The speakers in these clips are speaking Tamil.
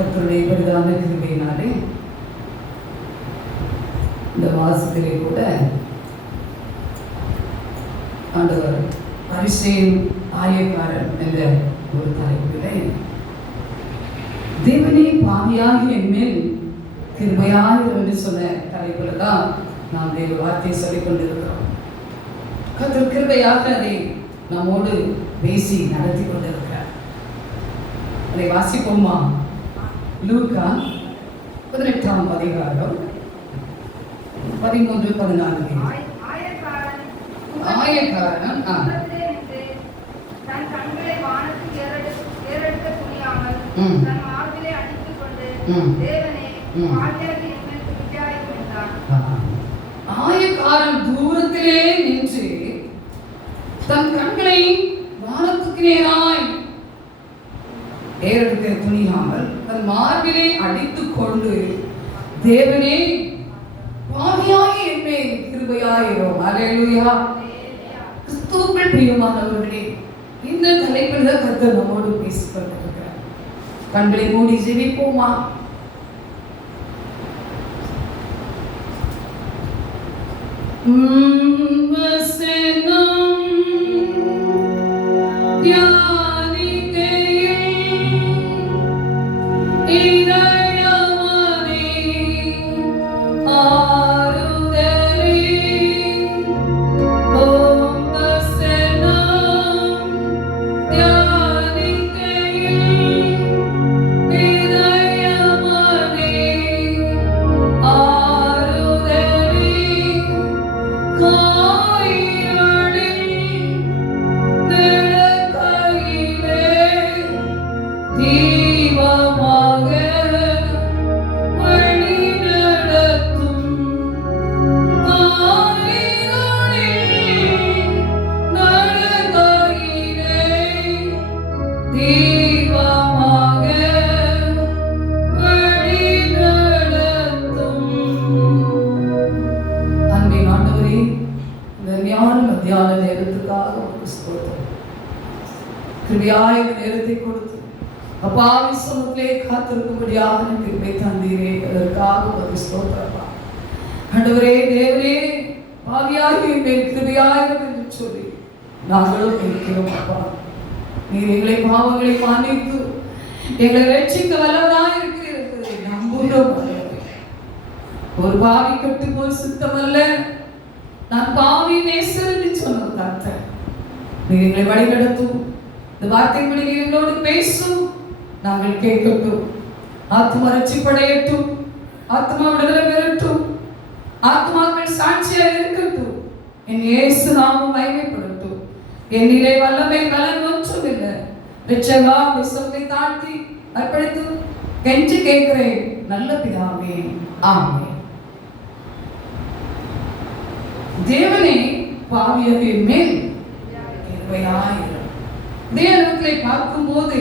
கர்த்தருடைய பெரிதான கிருபையினாலே இந்த மாசத்திலே கூட ஆண்டவர் பரிசேயன் ஆயக்காரன் என்ற ஒரு தலைப்பிலே தேவனே பாவியாகி என் மேல் கிருபையாயிரு என்று சொன்ன தலைப்பில் தான் நாம் தேவ வார்த்தையை சொல்லிக் கொண்டிருக்கிறோம். கர்த்தர் கிருபையாக அதை நம்மோடு பேசி நடத்தி கொண்டிருக்கிறார். அதை வாசிப்போமா? லூக்கா 18ஆம் அதிகாரம் 13-14. ஆயக்காரன் தன் கண்களை வானத்துக்கு ஏறெடுக்க துணியாமல் தன் மார்பிலே அடித்துக் கொண்டு தேவனே பாவியாகி என் மேல் கிருபையாயிரும் என்றான். ஆயக்காரன் தூரத்திலே நின்று தன் கண்களை வானத்துக்கு நேராய் ஏறெடுக்க துணியாமல் தன் மார்பிலே அடித்துக் கொண்டு தேவனே பாவியாகி என் மேல் கிருபையாயிரும். அல்லேலூயா. கிறிஸ்துவுக்குள் பிரியமானவர்களே, இந்த தலைப்பில் தான் கர்த்தர் நம்மோடு பேசிக் கொண்டிருக்கிறார். கண்களை மூடி ஜெபிப்போமா? நேரத்தை கொடுத்து அப்பாவி சமத்திலே காத்திருக்கும்படியாக கிருபை தந்தீரே, அதற்காக ஒரு ஸ்தோத்திரப்பா. ஆண்டவரே, தேவனே, பாவியாகி என் கிருபையாயிரும் என்று சொல்லி நாங்களும் இருக்கிறோம். அப்பா, நீர் எங்களை பாவங்களை மன்னித்து எங்களை ரட்சிக்க வல்லவராய் இருக்கிறீர்கள் நம்புகிறோம். ஒரு பாவி கட்டு போல் சுத்தமல்ல, நான் பாவி நேசர் என்று சொன்ன கர்த்தர் நீர் எங்களை வழிநடத்தும். இந்த வார்த்தைகளை எங்களோடு பேசும், நாங்கள் கேட்கட்டும். ஆத்மா ரட்சிப்படையட்டும், ஆத்மா விடுதலை பெறட்டும், ஆத்மாக்கள் சாட்சியாக இருக்கட்டும். என் இயேசு நாமம் மகிமைப்படட்டும். என்னிலே வல்லமை பலன் ஒன்றும் இல்லை. ரட்சகா, விசுவத்தை தாழ்த்தி அர்ப்பணித்து கெஞ்சி கேட்கிறேன் நல்ல பிதாவே, ஆமென். தேவனே பாவியரை மேல் கிருபையாயிரும். தேவனை பார்க்கும்போது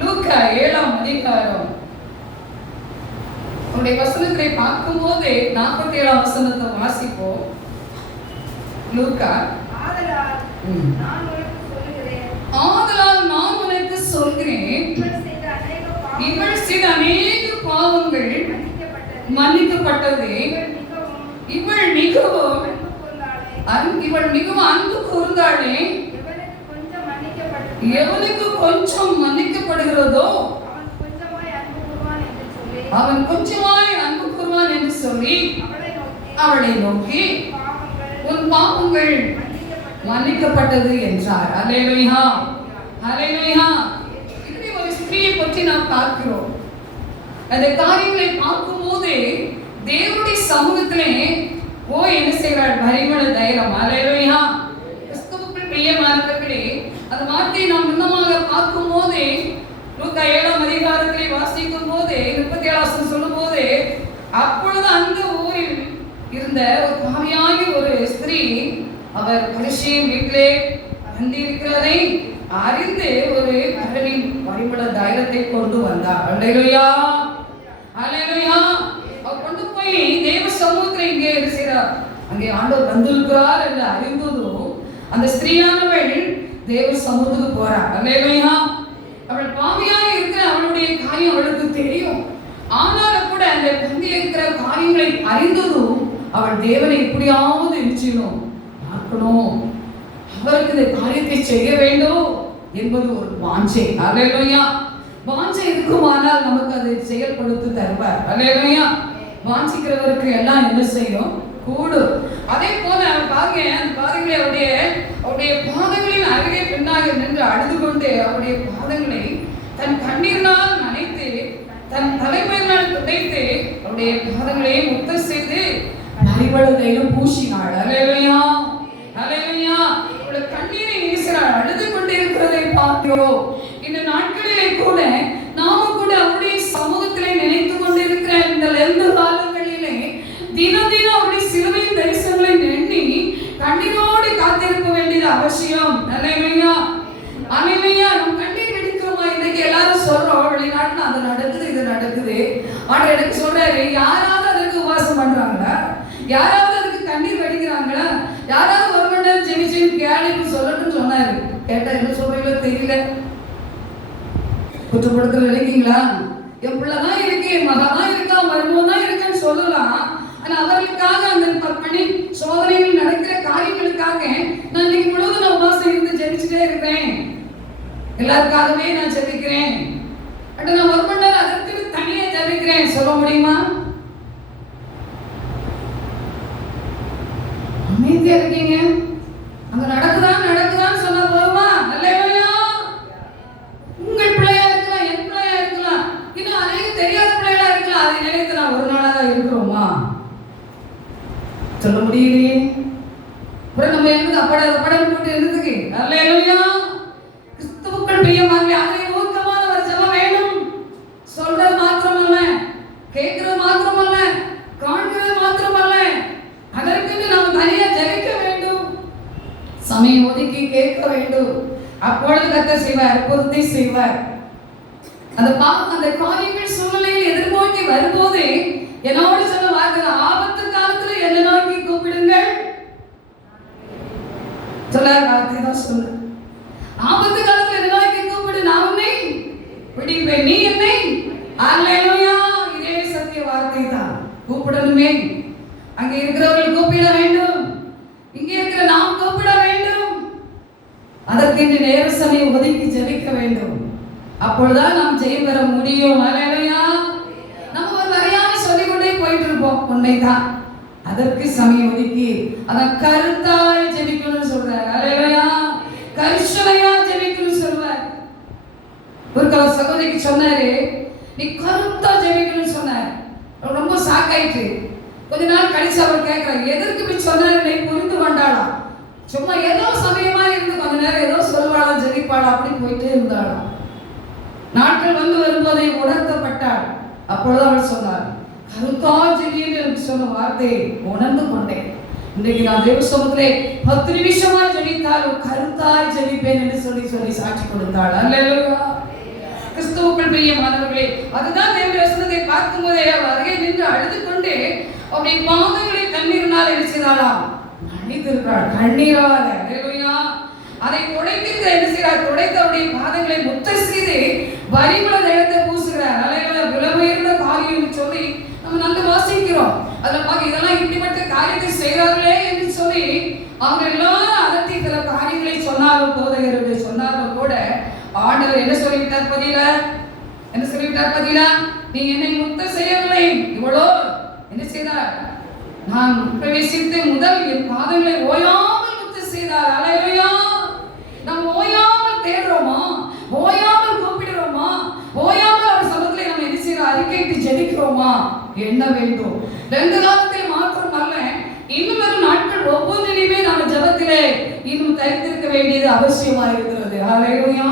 லூக்கா 7ஆம் அதிகாரம் உடைய வசனத்தை பார்க்கும்போது 47ஆம் வசனத்தை வாசிப்போம். லூக்கா, ஆதலால் நான் உனக்கு சொல்கிறேன், இவள் செய்த அநேக பாவங்கள் மன்னிக்கப்பட்டது. இவள் மிகவும் அன்பு கூர்ந்தாளே. எவனுக்கு கொஞ்சம் மன்னிக்கப்படுகிறதோ அவன் கொஞ்சமாய் அன்பு கூர்வான் என்று சொல்லி அவளை நோக்கி உன் பாவங்கள் மன்னிக்கப்பட்டது என்றார். அல்லேலூயா, அல்லேலூயா. பற்றி நாம் பார்க்கிறோம். அந்த காரியங்களை பார்க்கும் போது தேவனுடைய சமூகத்திலே என்ன செய்கிறாள்? பரிமள தைலம். அல்லேலூயா. கிறிஸ்துவுக்குள் பிரியமானவர்களே, அந்த வார்த்தையை நாம் முன்னமாக பார்க்கும் போது லூக்கா 7ஆம் அதிகாரத்திலே வாசிக்கும் போது 37 சொல்லும் போது, அப்பொழுது அந்த ஊரில் இருந்த ஒரு பாவியாகிய ஒரு ஸ்திரீ அவர் பரிசேயன் வீட்டிலே வந்திருக்கிறதை அறிந்து ஒரு கரணின் பரிமள தைலத்தை கொண்டு வந்தார். அல்லேலூயா, அல்லேலூயா. அவர் கொண்டு போய் தேவ சமூகத்தில் இங்கே இருக்கிறார், அங்கே ஆண்டவர் வந்திருக்கிறார் என்று அறிந்ததும் அந்த ஸ்திரீயானவள் தேவ சமூகத்துக்கு போறார். அல்லேலூயா. அவள் பாவியாக இருக்கிற அவளுடைய காரியம் அவளுக்கு தெரியும். ஆனாலும் கூட அந்த பந்தி இருக்கிற காரியங்களை அறிந்ததும் அவள் தேவனை எப்படியாவது நிச்சயம் பார்க்கணும், அவருக்கு இந்த காரியத்தை செய்ய வேண்டும் என்பது ஒரு வாஞ்சை. அல்லேலூயா. வாஞ்சை இருக்குமானால் நமக்கு அதை செயல்படுத்தி தருவார். அல்லேலூயா. வாஞ்சிக்கிறவருக்கு எல்லாம் என்ன செய்யும்? கூடும். அதே போல பாருங்க, அந்த பாதங்களை அவருடைய பாதங்களின் அருகே பின்னாக நின்று அழுது கொண்டு அவருடைய பாதங்களை தன் கண்ணீரினால் நனைத்து தன் தலைமையினால் துடைத்து அவருடைய பாதங்களை முத்தம் செய்து பரிமள தைலம் பூசினாள். அல்லேலூயா, அல்லேலூயா. அவருடைய கண்ணீரை வீசினாள், அழுது கொண்டு இருக்கிறதை பார்க்கிறோம். இந்த நாட்களிலே கூட நாம கூட அவருடைய சமூகத்திலே நினைத்து கொண்டு இருக்கிற இந்த 2 காலங்களிலே தினம் தினம் அவருடைய சிலுவையின் தரிசனங்களை எண்ணி கண்ணீரோடு காத்திருக்க வேண்டியது அவசியம். அல்லேலூயா, அல்லேலூயா. நம்ம கண்ணீர் வெடிக்கிறோமா? இன்னைக்கு எல்லாரும் சொல்றோம், வெளிநாட்டுல அது நடக்குது இது நடக்குது. ஆனா எனக்கு சொல்றாரு, யாராவது அதுக்கு உபவாசம் பண்றாங்களா? யாராவது அதுக்கு கண்ணீர் வெடிக்கிறாங்களா? யாராவது ஒரு மணி நேரம் ஜெபிச்சு கேள்வி சொல்லட்டும்னு சொன்னாரு. கேட்டா என்ன சொல்றீங்களோ தெரியல. குற்றப்படுத்தல் நினைக்கீங்களா? என் பிள்ளைதான் இருக்கு, என் மகதான் இருக்கா, மருமகதான் இருக்குன்னு சொல்லலாம். ஆனா அவர்களுக்காக அந்த பணி சோதனைகள் நடக்கிற காரியங்களுக்காக நான் இன்னைக்கு முழுவதும் நான் உபவாசம் இருந்து ஜெபிச்சுட்டே இருக்கிறேன், எல்லாருக்காகவே நான் ஜெபிக்கிறேன், நான் ஒரு மணி நேரம் அதற்கு தனியா ஜெபிக்கிறேன் சொல்ல முடியுமா? அமைதியா இருக்கீங்க. அங்க நடக்குதான்னு சொன்னா போதுமா? அல்லேலூயா. உங்கள் பிள்ளையா இருக்கலாம், என் பிள்ளையா இருக்கலாம், இன்னும் அநேக தெரியாத பிள்ளைகளா இருக்கலாம். அதை நினைத்து நான் ஒரு நாளாக இருக்கிறோமா? சொல்ல முடியலையே. அப்புறம் நம்ம என்னது அப்படம் போட்டு இருந்ததுக்கு. அல்லேலூயா. கிறிஸ்துவுக்குள் பிரியமானவர்களே, அதை ஊக்கமான ஒரு ஜெபம் வேணும். சொல்றது மாத்திரமல்ல, கேட்கிறது மாத்திரமல்ல, காண்கிறது மாத்திரமல்ல, அதற்கு நாம் தனியா ஜெபிக்க வேண்டும், சமயம் ஒதுக்கி கேட்க வேண்டும். அப்பொழுது கர்த்தர் செய்வார், அற்புதத்தை செய்வார். அந்த காரியங்கள் சூழ்நிலையில் எதிர்நோக்கி வரும்போது என்னோடு சொல்ல வார்த்தை, ஆபத்து காலத்துல என்ன நோக்கி கூப்பிடுங்கள் சொல்ல வார்த்தை தான் சொல்லு. ஆபத்து காலத்துல என்ன நோக்கி கூப்பிடு, நான் உன்னை பிடிப்பேன், நீ என்னை. அல்லேலூயா. இதே சத்திய வார்த்தை தான். கூப்பிடணுமே. அங்கே இருக்கிறவர்கள் கூப்பிட வேண்டும், இங்கே இருக்கிற நாம் கூப்பிட வேண்டும். அதற்கு இந்த நேர சமயம் ஒதுக்கி ஜெபிக்க வேண்டும். அப்பொழுதுதான் நாம் ஜெயம் பெற முடியும். அல்லேலூயா. நம்ம ஒரு வரையான சொல்லிக்கொண்டே போயிட்டு இருப்போம், உண்மைதான். அதற்கு சமயம் ஒதுக்கி அதை கருத்தாய் ஜெபிக்கணும்னு சொல்றாரு. அல்லேலூயா. கரிசனையா ஜெபிக்கணும்னு சொல்றாரு. ஒரு சகோதரிக்கு சொன்னாரு, நீ கருத்தா ஜெபிக்கணும்னு சொன்னார். ரொம்ப சாக்காயிட்டு. கொஞ்ச நாள் கழிச்சு அவர் கேட்கிறார், எதற்கு போய் சொன்னாரு? நீ புரிந்து கொண்டாளாம். சும்மா ஏதோ சமயமா இருந்து கொஞ்ச நேரம் ஏதோ சொல்வாளா, ஜெபிப்பாளா, அப்படி போயிட்டே இருந்தாளாம். நாட்கள் வரும்போதை உணர்த்தப்பட்டாள். அப்பொழுது அவள் சொன்னார், கருத்தா ஜெபின்னு எனக்கு சொன்ன வார்த்தையை உணர்ந்து கொண்டேன். இன்றைக்கு நான் தேவ சமூகத்திலே 10 நிமிஷமா ஜெபித்தாலும் கருத்தாய் ஜெபிப்பேன் என்று சொல்லி சாட்சி கொடுத்தாள். அல்லேலூயா. கிறிஸ்துவுக்குள் பிரியமானவர்களே, அதுதான் தேவனுடைய வசனத்தை பார்க்கும்போதே அவள் அருகே நின்று அழுது கொண்டே அவருடைய பாதங்களை கண்ணீரினால் எரிச்சினாளாம். நனைத்திருக்கிறாள் கண்ணீரால. அல்லேலூயா. அதை துடைத்து என்ன செய்கிறார்? துடைத்து அவருடைய பாதங்களை முத்தம் செய்து பரிமள தைலத்தை பூசுகிறார். அல்லேலூயா. விலையுயர்ந்த காரியம் சொல்லி நம்ம நல்லா வாசிக்கிறோம். அதுல பாக்க இதெல்லாம் இப்படிப்பட்ட காரியத்தை செய்கிறார்களே என்று சொல்லி அவங்க எல்லாரும் அதற்கு சில காரியங்களை சொன்னாலும் போதகர்கள் சொன்னாலும் கூட ஆண்டவர் என்ன சொல்லிவிட்டார் பதிலா? என்ன சொல்லிவிட்டார் பதிலா? நீ என்னை முத்தம் செய்யவில்லை, இவ்வளோ என்ன செய்தார்? நான் பிரவேசித்து முதல் என் பாதங்களை ஓயாமல் முத்தம் செய்தார். அல்லேலூயா. நம்ம ஓயாமல் தேடுறோமா? ஓயாமல் கூப்பிடுறோமா? ஓயாமல் எண்ண வேண்டும். 2 காலத்தில் மாத்திரம் அல்ல, இன்னும் வரும் நாட்கள் ஒவ்வொன்றிலுமே நாம் ஜெபத்திலே இன்னும் தரித்திருக்க வேண்டியது அவசியமா இருக்கிறது. ஹல்லேலூயா,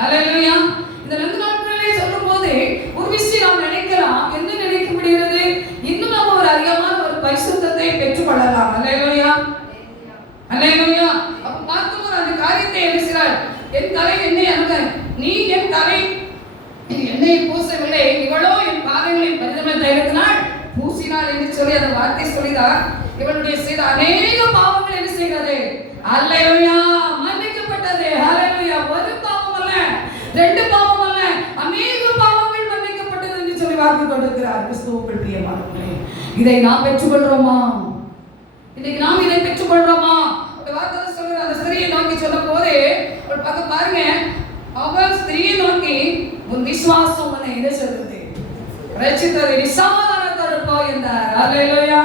ஹல்லேலூயா. இந்த 2 நாட்களிலே சொல்லும்போது ஒரு விஷயம் நாம் நினைக்கலாம், என்ன நினைக்க முடிகிறது? இன்னும் நாம் ஒரு அதிகமான ஒரு பரிசுத்தத்தை பெற்றுக்கொள்ளலாம். ஹல்லேலூயா, ஹல்லேலூயா. அப்ப பார்க்கும்போது அந்த காரியத்தை எழுதுகிறார், என் தலை எண்ணெய் அணுக, நீ என் தலை எண்ணெயை பூசவில்லை, இவளோ என் பாதங்களின் பரிதம தைலத்தினால் பூசினாள் என்று சொல்லி அந்த வார்த்தை சொல்லிதான். இவளுடைய செய்த அநேக பாவங்கள் என்ன செய்கிறது? ஹல்லேலூயா, மன்னிக்கப்பட்டது. ஹல்லேலூயா. ஒரு பாவம் அல்ல, 2 பாவம் அல்ல, அநேக பாவங்கள் மன்னிக்கப்பட்டது என்று சொல்லி வாக்கு கொடுக்கிறார். கிறிஸ்துவுக்குள் பிரியமானவர்களே, இதை நாம் பெற்றுக்கொள்றோமா? இன்னைக்கு நாம் இதை பெற்றுக்கொள்றோமா? அந்த வார்த்தை சொல்ற அந்த ஸ்திரியை நோக்கி சொல்லும் போது பாருங்க, அவள் ஸ்திரியை நோக்கி உன் விசுவாசம் உன்னை என்ன சொல்றது? ரட்சித்தது, நீ சமாதானத்தோடு போ என்றார். ஹல்லேலூயா.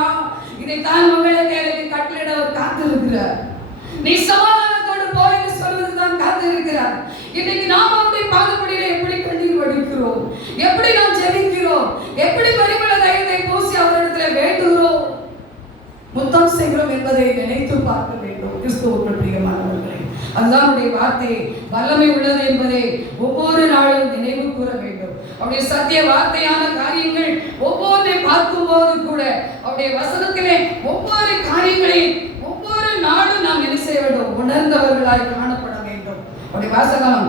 இதைத்தான் உங்களுக்கு கட்டளையிட அவர் காத்திருக்கிறார். நீ சமாதானத்தோடு போ என்று சொல்வதுதான் காத்திருக்கிறார். இன்னைக்கு நாம் அவருடைய பாதப்படியில எப்படி கண்ணீர் வடிக்கிறோம், எப்படி நாம் ஜெபிக்கிறோம், எப்படி பரிமள தைலத்தை பூசி அவரிடத்துல வேண்டுகிறோம், முத்தம் செய்கிறோம் என்பதை நினைத்து பார்க்க வேண்டும். கிறிஸ்துவுக்குள் பிரியமானவர்களே, அதுதான் உடைய வார்த்தை வல்லமை உள்ளது என்பதை ஒவ்வொரு நாளும் நினைவு கூற வேண்டும். அவருடைய சத்திய வார்த்தையான காரியங்கள் ஒவ்வொன்றை பார்க்கும் போது கூட அவருடைய வசனத்திலே ஒவ்வொரு காரியங்களையும் ஒவ்வொரு நாளும் நாம் என்ன செய்ய வேண்டும்? உணர்ந்தவர்களாய் காணப்பட வேண்டும். அவருடைய வாசகம்,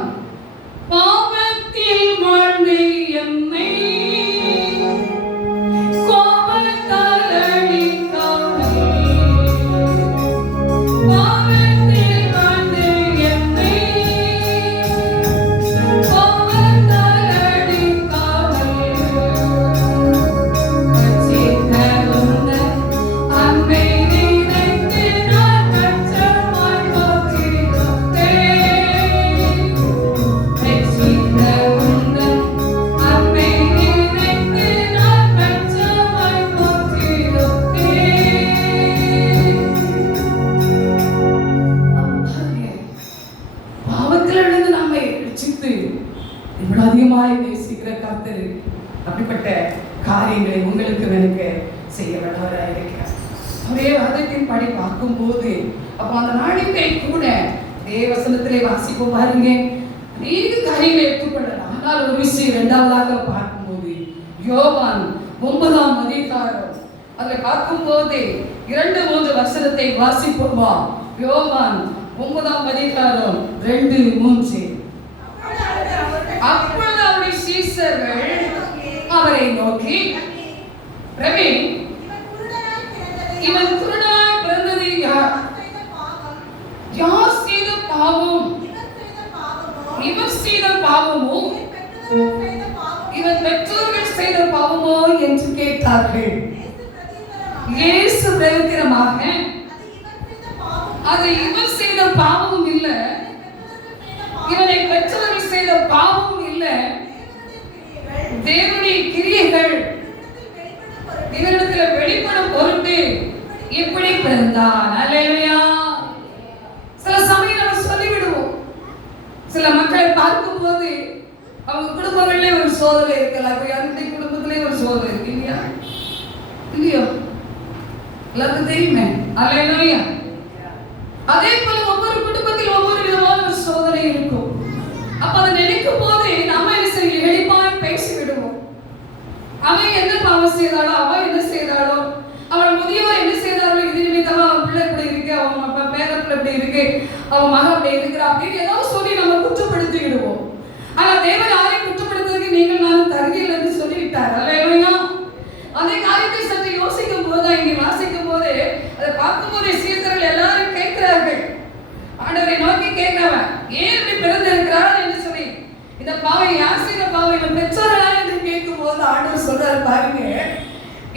பாவத்தில் வாழ்ந்த என்னை அதிகமாய் நேசிக்கிற கர்த்தர் அப்படிப்பட்ட காரியங்களை உங்களுக்கு எனக்கு செய்ய வல்லவராய் இருக்கிறார். ஒரே வசனத்தின் படி பார்க்கும்போது அப்ப அந்த நாளிலே கூட தேவசனத்திலே வாசிப்போம் பாருங்க, அநேக காரியங்களை எடுத்துக்கொள்ளலாம். ஆனால் ஒரு விஷயம் இரண்டாவதாக பார்க்கும்போது யோவான் 9ஆம் அதிகாரம் அதில் பார்க்கும்போது 2-3 வசனத்தை வாசிப்போமா? யோவான் 9ஆம் அதிகாரம் 2-3. அப்பொழுது அவருடைய சீஷர்கள் அவரை நோக்கி, ரவி, இவன் குருடனாய் பிறந்தது யார்? யார் செய்த பாவம்? இவன் செய்த பாவமோ இவன் பெற்றோர்கள் செய்த பாவமோ என்று கேட்டார்கள். இயேசு பிரதித்திரமாக, அது இவன் செய்த பாவமும் இல்லை, இவனை பெற்றவர்கள் செய்த பாவமும் இல்லை, தேவனுடைய கிரியைகள் இவனிடத்தில் வெளிப்படும் பொருட்டு இப்படி பிறந்தான். அல்லேலூயா. சில சமயம் நம்ம சொல்லிவிடுவோம், சில மக்களை பார்க்கும் போது அவங்க குடும்பங்களிலே ஒரு சோதனை இருக்கலாம், யாருடைய குடும்பத்திலே ஒரு சோதனை இருக்கு இல்லையா? இல்லையோ? எல்லாருக்கும் தெரியுமே. அல்லேலூயா. அதே போல ஒவ்வொரு குடும்பத்தில் ஒவ்வொரு விதமான ஒரு சோதனை இருக்கும். அப்ப அதை நினைக்கும் போது நம்ம என்ன செய்ய வெளிப்பாய் பேசி விடுவோம். அவன் என்ன பாவம் செய்தாளோ, அவன் என்ன செய்தாளோ, அவன் முதியவர் என்ன செய்தாளோ, இது நிமித்தமா அவன் பிள்ளை இப்படி இருக்கு, அவன் பேரப்பிள்ளை இப்படி இருக்கு, அவன் மகன் அப்படி இருக்கிறா அப்படின்னு ஏதாவது சொல்லி நம்ம குற்றப்படுத்தி விடுவோம். ஆனா தேவன் யாரையும் குற்றப்படுத்துறதுக்கு நீங்கள் நானும் தகுதியில் என்று சொல்லிவிட்டார். அல்லேலூயா. அதே காரியத்தை சற்று யோசிக்கும் போது, இங்கே வாசிக்கும் போது அதை பார்க்கும் போது சீசர்கள் எல்லாரும் கேட்கிறார்கள், ஆண்டவரை நோக்கி கேட்கிறவன், ஏன் இப்படி பிறந்திருக்கிறார் என்று சொல்லி, இந்த பாவை யார் செய்த பாவை, இவன் பெற்றோர்களா என்று கேட்கும் போது ஆண்டவர் சொல்றாரு பாருங்க,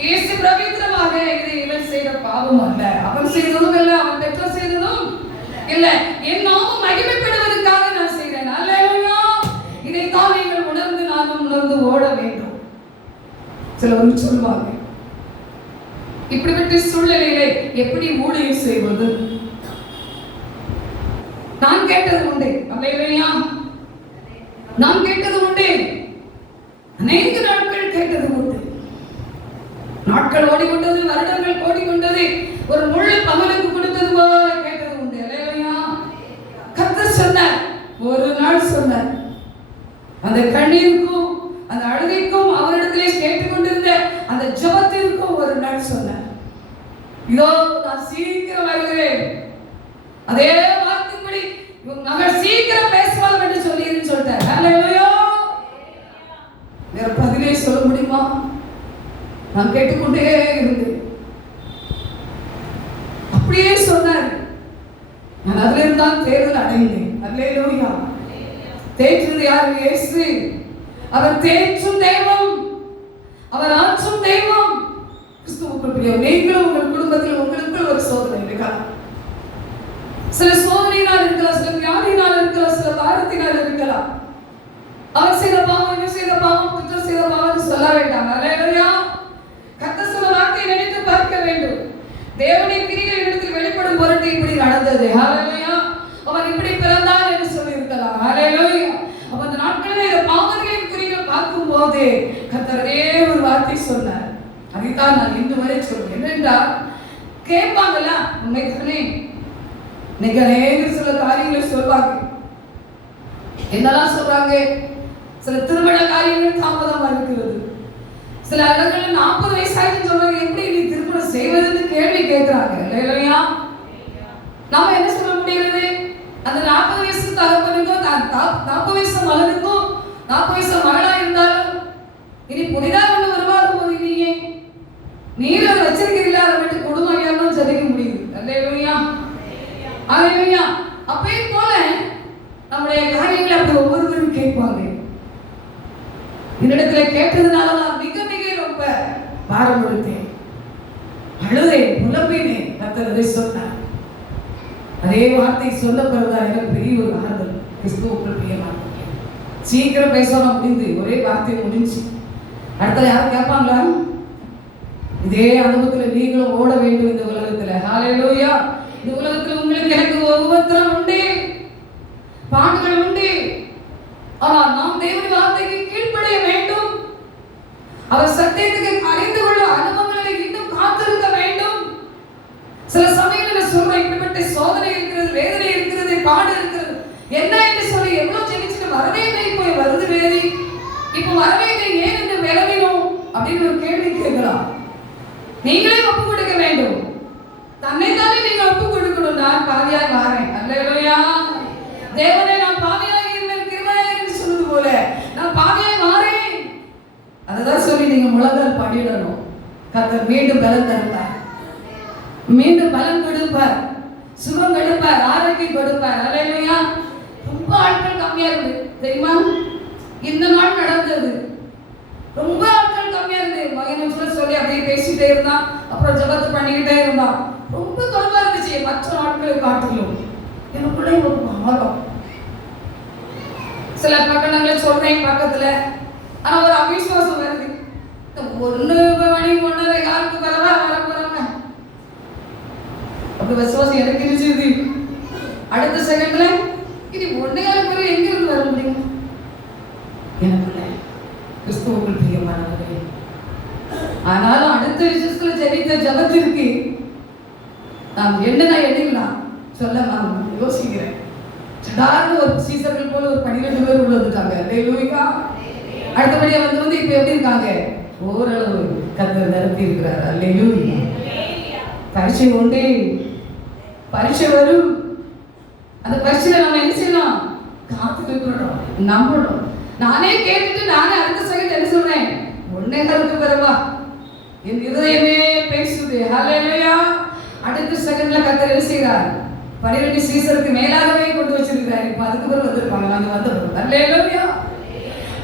இயேசு பவித்திரமாக, இது இவன் செய்த பாவம் அல்ல, அவன் செய்ததும் இல்லை, அவன் பெற்றோர் செய்ததும் இல்லை, என் நாமம் மகிமைப்படுவதற்காக நான் செய்கிறேன். அல்லேலூயா. இதைத்தான் நீங்கள் உணர்ந்து நானும் உணர்ந்து ஓட வேண்டும். சிலர் சொல்வாங்க, இப்படிப்பட்ட சூழ்நிலையிலே எப்படி ஊழியம் செய்வது? நான் கேட்டது உண்டு. அல்லேலூயா. நான் கேட்டது உண்டு, அநேக நாட்கள் கேட்டது உண்டு. நாட்கள் ஓடிக்கொண்டது, வருடங்கள் ஓடிக்கொண்டது. ஒரு முழு பகலுக்கு கொடுத்தது போல கேட்டது உண்டு. அல்லேலூயா. கர்த்தர் சொன்னார், ஒரு நாள் சொன்னார். அந்த கண்ணீருக்கும் அந்த அழுகைக்கும் அவரிடத்திலே கேட்டுக்கொண்டிருந்த அந்த ஜெபத்திற்கும் ஒரு நாள் சொன்னார், இதோ நான் சீக்கிரம் வருகிறேன். அதே வார்த்தைப்படி நாங்கள் சீக்கிரம் பேசுவோம் என்று சொல்லிட்டார். அல்லேலூயா. வேற பதிலே சொல்ல முடியுமா? நான் கேட்டுக்கொண்டே இருந்தேன். அப்படியே சொன்னார். நான் அதிலிருந்து தான் தேர்தல் அடைந்தேன். அல்லேலூயா. தேற்றது யார்? இயேசு. அவர் தேற்றும் தெய்வம், அவர் ஆற்றும் தெய்வம். கிறிஸ்துவுக்குள் பிரியர், நீங்களும் உங்கள் குடும்பத்தில் உங்களுக்கு ஒரு சோதனை இருக்கலாம். சில சோதனையினால் இருக்கலாம், சில வியாதியினால் இருக்கலாம், சில பாரத்தினால் இருக்கலாம். அவர் செய்த பாவம், இவர் செய்த பாவம், குற்றம் செய்த பாவம் சொல்ல வேண்டாம். அல்லேலூயா. கர்த்தர் சொன்ன வார்த்தையை நினைத்து பார்க்க வேண்டும். தேவனுடைய கிரிகள் இடத்தில் வெளிப்படும் பொருட்டு இப்படி நடந்தது. ஹல்லேலூயா. அவன் இப்படி பிறந்தான் என்று சொல்லி இருக்கலாம். ஹல்லேலூயா. அப்ப அந்த நாட்களில் பாவங்களின் குறிகள் பார்க்கும் போது கர்த்தர் அதே ஒரு வார்த்தை சொன்னார். அதைத்தான் நான் இன்று வரை சொல்றேன். என்னென்றால் கேட்பாங்கல்ல, உண்மைதானே? இன்னைக்கு அநேகர் சில காரியங்களை சொல்வாங்க. என்னெல்லாம் சொல்றாங்க? சில திருமண காரியங்கள் தாமதமா இருக்கிறது. சில இடங்களில் 40 வயசாயின்னு சொல்றாங்க, எப்படி நீ திருமணம் செய்வதுன்னு கேள்வி கேட்கிறாங்க. இல்லையா? நாம என்ன சொல்ல முடிகிறது? அந்த 40 வயசு தகப்பனுக்கும் 40 வயசு மகனுக்கும் 40 வயசு மகளா இருந்தாலும் இனி புதிதா ஒண்ணு வருவாரு போது இல்லையே, நீர் அதை வச்சிருக்கிறீங்களா, அதை விட்டு குடும்பம் ஐயாலும் ஜெபிக்க முடியுது. அல்லேலூயா. அல்லேலூயா. அப்பே போல நம்முடைய காரியங்களை அப்படி ஒவ்வொருவரும் கேட்பாங்க. என்னிடத்துல கேட்டதுனால நான் மிக மிக ரொம்ப பாரம் கொடுத்தேன், அழுதேன், புலம்பினேன். கர்த்தர் அதை சொன்னார். அதே வார்த்தை சொல்ல பிறகுதான் எனக்கு பெரிய ஒரு ஆறுதல். கிறிஸ்துவுக்குள் பிரியமான சீக்கிரம் பேசணும் முடிந்து ஒரே வார்த்தை முடிஞ்சு. அடுத்தது யாரும் கேட்பாங்களா? இதே அனுபவத்தில் நீங்களும் ஓட வேண்டும் இந்த உலகத்துல. ஹல்லேலூயா. இந்த உலகத்துல உங்களுக்கு எனக்கு ஒவ்வொருத்தரும் உண்டு, பாடுகள் உண்டு. ஆனால் நாம் தேவனுடைய வார்த்தைக்கு கீழ்ப்படிய வேண்டும். அவர் சத்தியத்துக்கு அறிந்து கொள்ள அனுபவங்களை இன்னும் காத்திருக்க வேண்டும். சில சமயங்களில் சொல்றேன், இப்படிப்பட்ட சோதனை இருக்கிறது, வேதனை இருக்கிறது, பாடு இருக்கிறது, என்ன என்று சொல்லி எவ்வளவு ஜெபிச்சுட்டு வரவே இல்லை. இப்போ வருது வேதி, இப்போ வரவே இல்லை, ஏன் என்று விளவினோம் அப்படின்னு ஒரு கேள்வி கேட்கலாம். நீங்களே ஒப்பு கொடுக்க வேண்டும். தன்னைத்தானே நீங்க ஒப்பு கொடுக்கணும். நான் பாவியாய் மாறேன். அல்லேலூயா. தேவனே, நான் பாவியாய் இருந்தேன், கிருபையாய் என்று சொல்வது போல நான் பாவியாய் மாறேன். அததான் சொல்லி நீங்க முழங்கால் பாடிடணும். கர்த்தர் மீண்டும் பலன் தருவார், மீண்டும் பலன் கொடுப்பார், சுகம் கொடுப்பார், ஆரோக்கியம் கொடுப்பார். அல்லேலூயா. ரொம்ப ஆட்கள் கம்மியா இருந்து தெரியுமா? இந்த நாள் நடந்தது. ரொம்ப ஆட்கள் கம்மியா இருந்து மகன் சொல்லி அப்படியே பேசிட்டே இருந்தான், அப்புறம் ஜெபத்தை பண்ணிக்கிட்டே இருந்தான். ரொம்ப குறைவா இருந்துச்சு மற்ற நாட்களை காட்டிலும். எனக்குள்ளே ஒரு பாரம். சில பட்டணங்களை சொல்றேன் பக்கத்துல, ஆனா ஒரு அவிசுவாசம் வருது. 1 மணி 1:15 வரவா வரப்போறாங்க அப்படி விசுவாசம் எனக்கு இருந்துச்சு. அடுத்த செகண்ட்ல இது 1:15 எங்க இருந்து வர முடியும்? எனக்குள்ள கிறிஸ்துவுக்குள் பிரியமானவர்களே, ஆனாலும் அடுத்த விஷயத்துல ஜெபித்த ஜபத்திற்கு நாம் என்ன எண்ணிக்கலாம் சொல்ல நான் யோசிக்கிறேன். சாதாரண ஒரு சீசர்கள் போல ஒரு 12 பேர் உள்ள வந்துட்டாங்க. அல்லேலூயா. அடுத்தபடியா வந்து இப்ப எப்படி இருக்காங்க? ஓரளவு கர்த்தர் நிரப்பி இருக்கிறார். அல்லேலூயா. பரீட்சை உண்டு, பரீட்சை வரும். அந்த பரீட்சையில நம்ம என்ன செய்யணும்? காத்துட்டு இருக்கணும், நம்பணும். நானே கேட்டுட்டு நானே அடுத்த செகண்ட் என்ன சொல்றேன்? 1:15 வரவா என் இதயமே பேசுது. ஹல்லேலூயா. அடுத்த செகண்ட்ல கர்த்தர் என்ன செய்கிறார்? 12 சீசருக்கு மேலாகவே கொண்டு வச்சிருக்கிறார். இப்ப அதுக்கு பிறகு வந்திருப்பாங்க, நாங்க வந்தோம். அல்லேலூயா.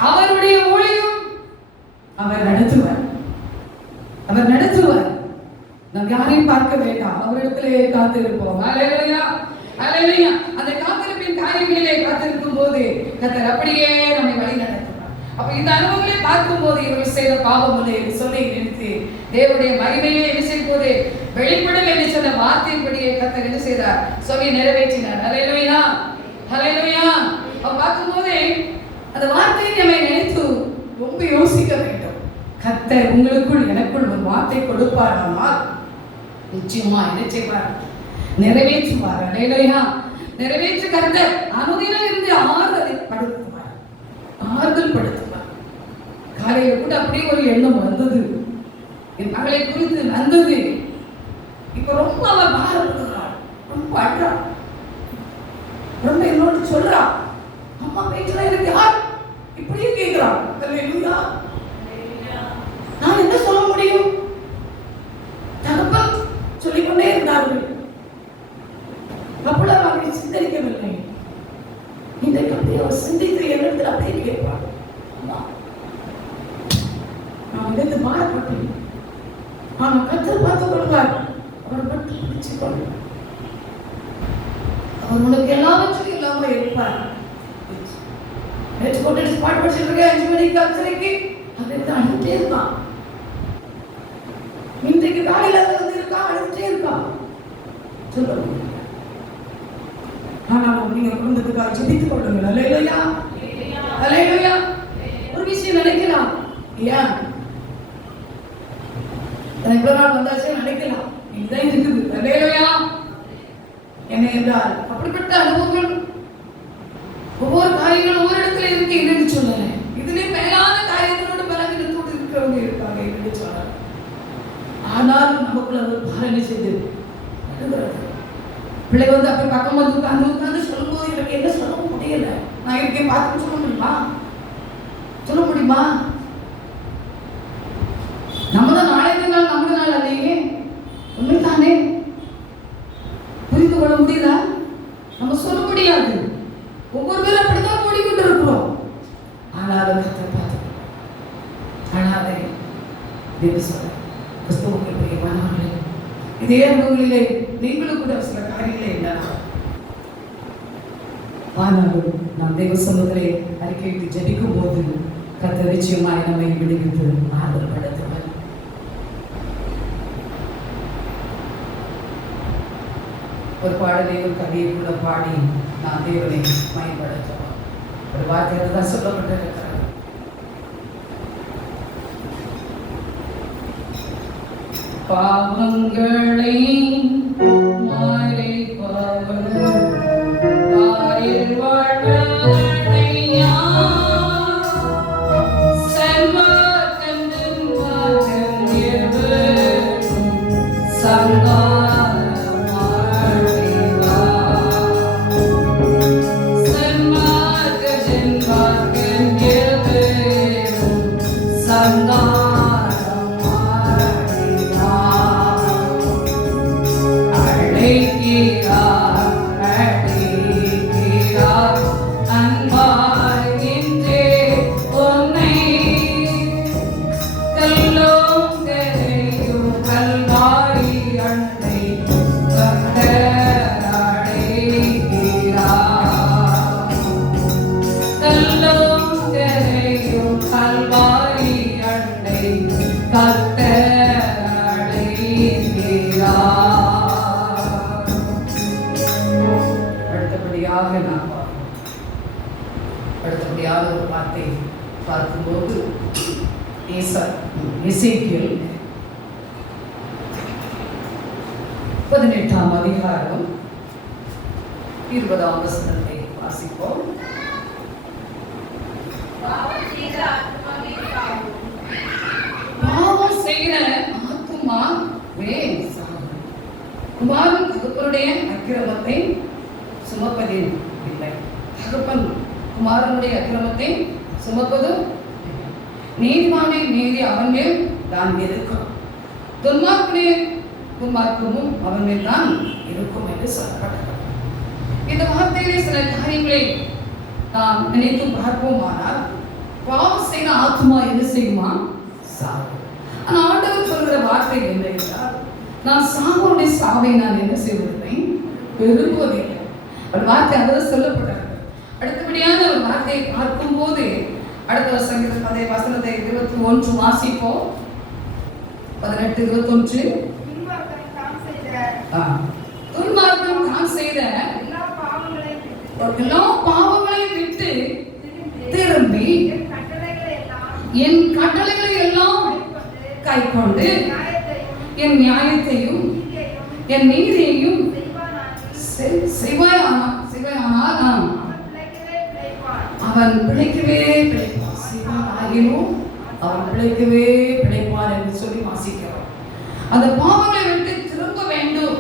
அவருடைய ஊழியம் அவர் நடத்துவார், அவர் நடத்துவார். நாம் யாரையும் பார்க்க வேண்டாம், அவரிடத்திலே காத்திருப்போம். அல்லேலூயா. அல்லேலூயா. அந்த காத்திருப்பின் காரியங்களிலே காத்திருக்கும் போது கர்த்தர் அப்படியே நம்மை வழி நடத்துவார். அப்ப இந்த அனுபவங்களை பார்க்கும் போது இவர்கள் செய்த பாவம் இல்லை சொல்லி நினைத்து தேவனுடைய மகிமையை என்ன செய்யும் போது வெளிப்படும் என்று சொன்ன வார்த்தையின்படியே கர்த்தர் என்ன செய்தார்? சொல்லி நிறைவேற்றினார். அல்லேலூயா. அல்லேலூயா. அப்ப பார்க்கும் போது அந்த வார்த்தையை நம்மை நினைத்து ரொம்ப யோசிக்க வேண்டும். கர்த்தர் உங்களுக்குள் எனக்குள் ஒரு வார்த்தை கொடுப்பாரானால் நிச்சயமா என்ன செய்வார்? நிறைவேற்றுவார். அல்லேலூயா. நிறைவேற்று கர்த்தர் அனுதினம் இருந்து ஆறுதல் படுத்துவார். காலையில கூட அப்படியே ஒரு எண்ணம் வந்தது, என் மகளை குறித்து வந்தது. இப்ப ரொம்ப அவ பாரப்படுறாள், ரொம்ப அழுறா, ரொம்ப என்னோட சொல்றா, அம்மா பேச்சுல எனக்கு யார் இப்படியே கேட்கிறான். அல்லேலூயா. நான் என்ன சொல்ல முடியும்? தகப்பன் சொல்லிக்கொண்டே இருந்தார்கள். அப்பொழுது அவரை சிந்தரிக்கவில்லை. இன்றைக்கு அப்படியே அவர் சிந்தித்து என்னிடத்தில் அப்படியே கேட்பார், நான் வந்து மாறப்பட்டேன், ஆனால் கர்த்தர் பார்த்துக் கொள்வார். அவர் மட்டும் பிடிச்சுக்கொள், அவர் உனக்கு எல்லாவற்றையும் இல்லாம இருப்பார். நேற்று கொண்டு பாட்டு படிச்சிருக்கேன் 5 மணிக்கு அச்சரைக்கு அதை தான் அழுத்தே இருக்கான். இன்றைக்கு காலையில் அது வந்து இருக்கா, அழுத்தே இருக்கான். சொல்ல முடியும். ஆனால் நீங்க குடும்பத்துக்காக ஜெபித்துக் கொள்ளுங்கள். அல்லேலூயா. அல்லேலூயா. ஒரு விஷயம் நினைக்கலாம், ஏன் இவ்வளவு நாள் வந்தாச்சு நினைக்கலாம், இதுதான் இருக்குது. அல்லேலூயா. என்ன என்றால் அப்படிப்பட்ட அனுபவங்கள் ஒவ்வொரு காரியங்களும் ஒவ்வொரு இடத்துல இருக்கு என்று சொல்லல. இதுல மேலான காரியங்களோட பலவீனத்தோடு இருக்கிறவங்க இருக்காங்க என்று சொல்லலாம். ஆனாலும் நமக்குள்ள ஒரு பாரணை செய்து பிள்ளை வந்து அப்படி பக்கம் வந்து உட்கார்ந்து சொல்லும் போது எனக்கு என்ன சொல்லவும் முடியல. நான் இருக்கேன் பார்த்து சொல்ல முடியுமா? சொல்ல முடியுமா? நம்ம தான் நாளைக்கு நாள் நம்முடைய நாள் அல்லையே. உண்மைதானே? புரிந்து கொள்ள முடியுதா? நம்ம சொல்ல முடியாது. ஒவ்வொரு பேரும் அப்படித்தான் ஓடிக்கொண்டு இருக்கிறோம். ஆனாலும் கர்த்தர் பார்த்து ஆனாலே தேவ சொல்ல கிறிஸ்துவுக்கு பிரியமானவர்களே, இதே அனுபவங்களிலே நீங்களும் கூட சில காரியங்களே இல்லை. ஆனாலும் நாம் தேவ சமூகத்திலே அறிக்கையிட்டு ஜெபிக்கும் போது கர்த்தர் நிச்சயமாய் நம்மை விடுவித்து ஆறுதல் படுத்துவார். ஒரு பாடலை ஒரு கவியை கூட பாடி நான் தேவனை பயன்படுத்துவோம். ஒரு வார்த்தையில் தான் சொல்லப்பட்டிருக்கிறது. பாவங்களை மறைப்பவர் வாயில் வாழ்வதையா சர்வகந்தன் வாகன்யவர் சங்கா அடுத்தபடியாக ஒரு வார்த்தை பார்க்கும்போது எசேக்கியேல் 18ஆம் அதிகாரம் 20ஆம் வசனத்தை வாசிப்போம். பாவம் செய்கிற ஆத்துமாவே சாகும். குமாரன் தகப்பனுடைய அக்கிரமத்தை சுமப்பதில் இல்லை. தகப்பன் குமாரனுடைய அக்கிரமத்தை சுமப்பதும் நீதிமானை நீதி அவன் மேல் தான் இருக்கும், துன்மார்க்கனுடைய துன்மார்க்கமும் அவன் மேல் தான் இருக்கும் என்று சொல்லப்பட்டது. இந்த வார்த்தையிலே சில காரியங்களை நாம் நினைத்து பார்ப்போமானால், பாவம் செய்த ஆத்மா என்ன செய்யுமா? சாகும். ஆனால் ஆண்டவர் சொல்கிற வார்த்தை என்ன என்றால், நான் சாவோடைய சாவை நான் என்ன செய்வதில்லை, விரும்புவதில்லை. ஒரு வார்த்தை அதில் சொல்லப்பட்டது. அடுத்தபடியான ஒரு வார்த்தையை பார்க்கும் போது அடுத்த வசனத்தை 21 வாசிப்போம். 18-21. துன்மார்க்கன் தான் செய்த எல்லா பாவங்களையும் விட்டு திரும்பி என் கட்டளைகளை எல்லாம் கைக்கொண்டு என் நியாயத்தையும் என் நீதியையும் செய்வாயானால் அவன் பிழைக்கவே பிழைப்பான். செய்வானாகிலும் அவன் பிழைக்கவே பிழைப்பான் என்று சொல்லி வாசிக்கிறோம். அந்த பாவங்களை விட்டு திரும்ப வேண்டும்.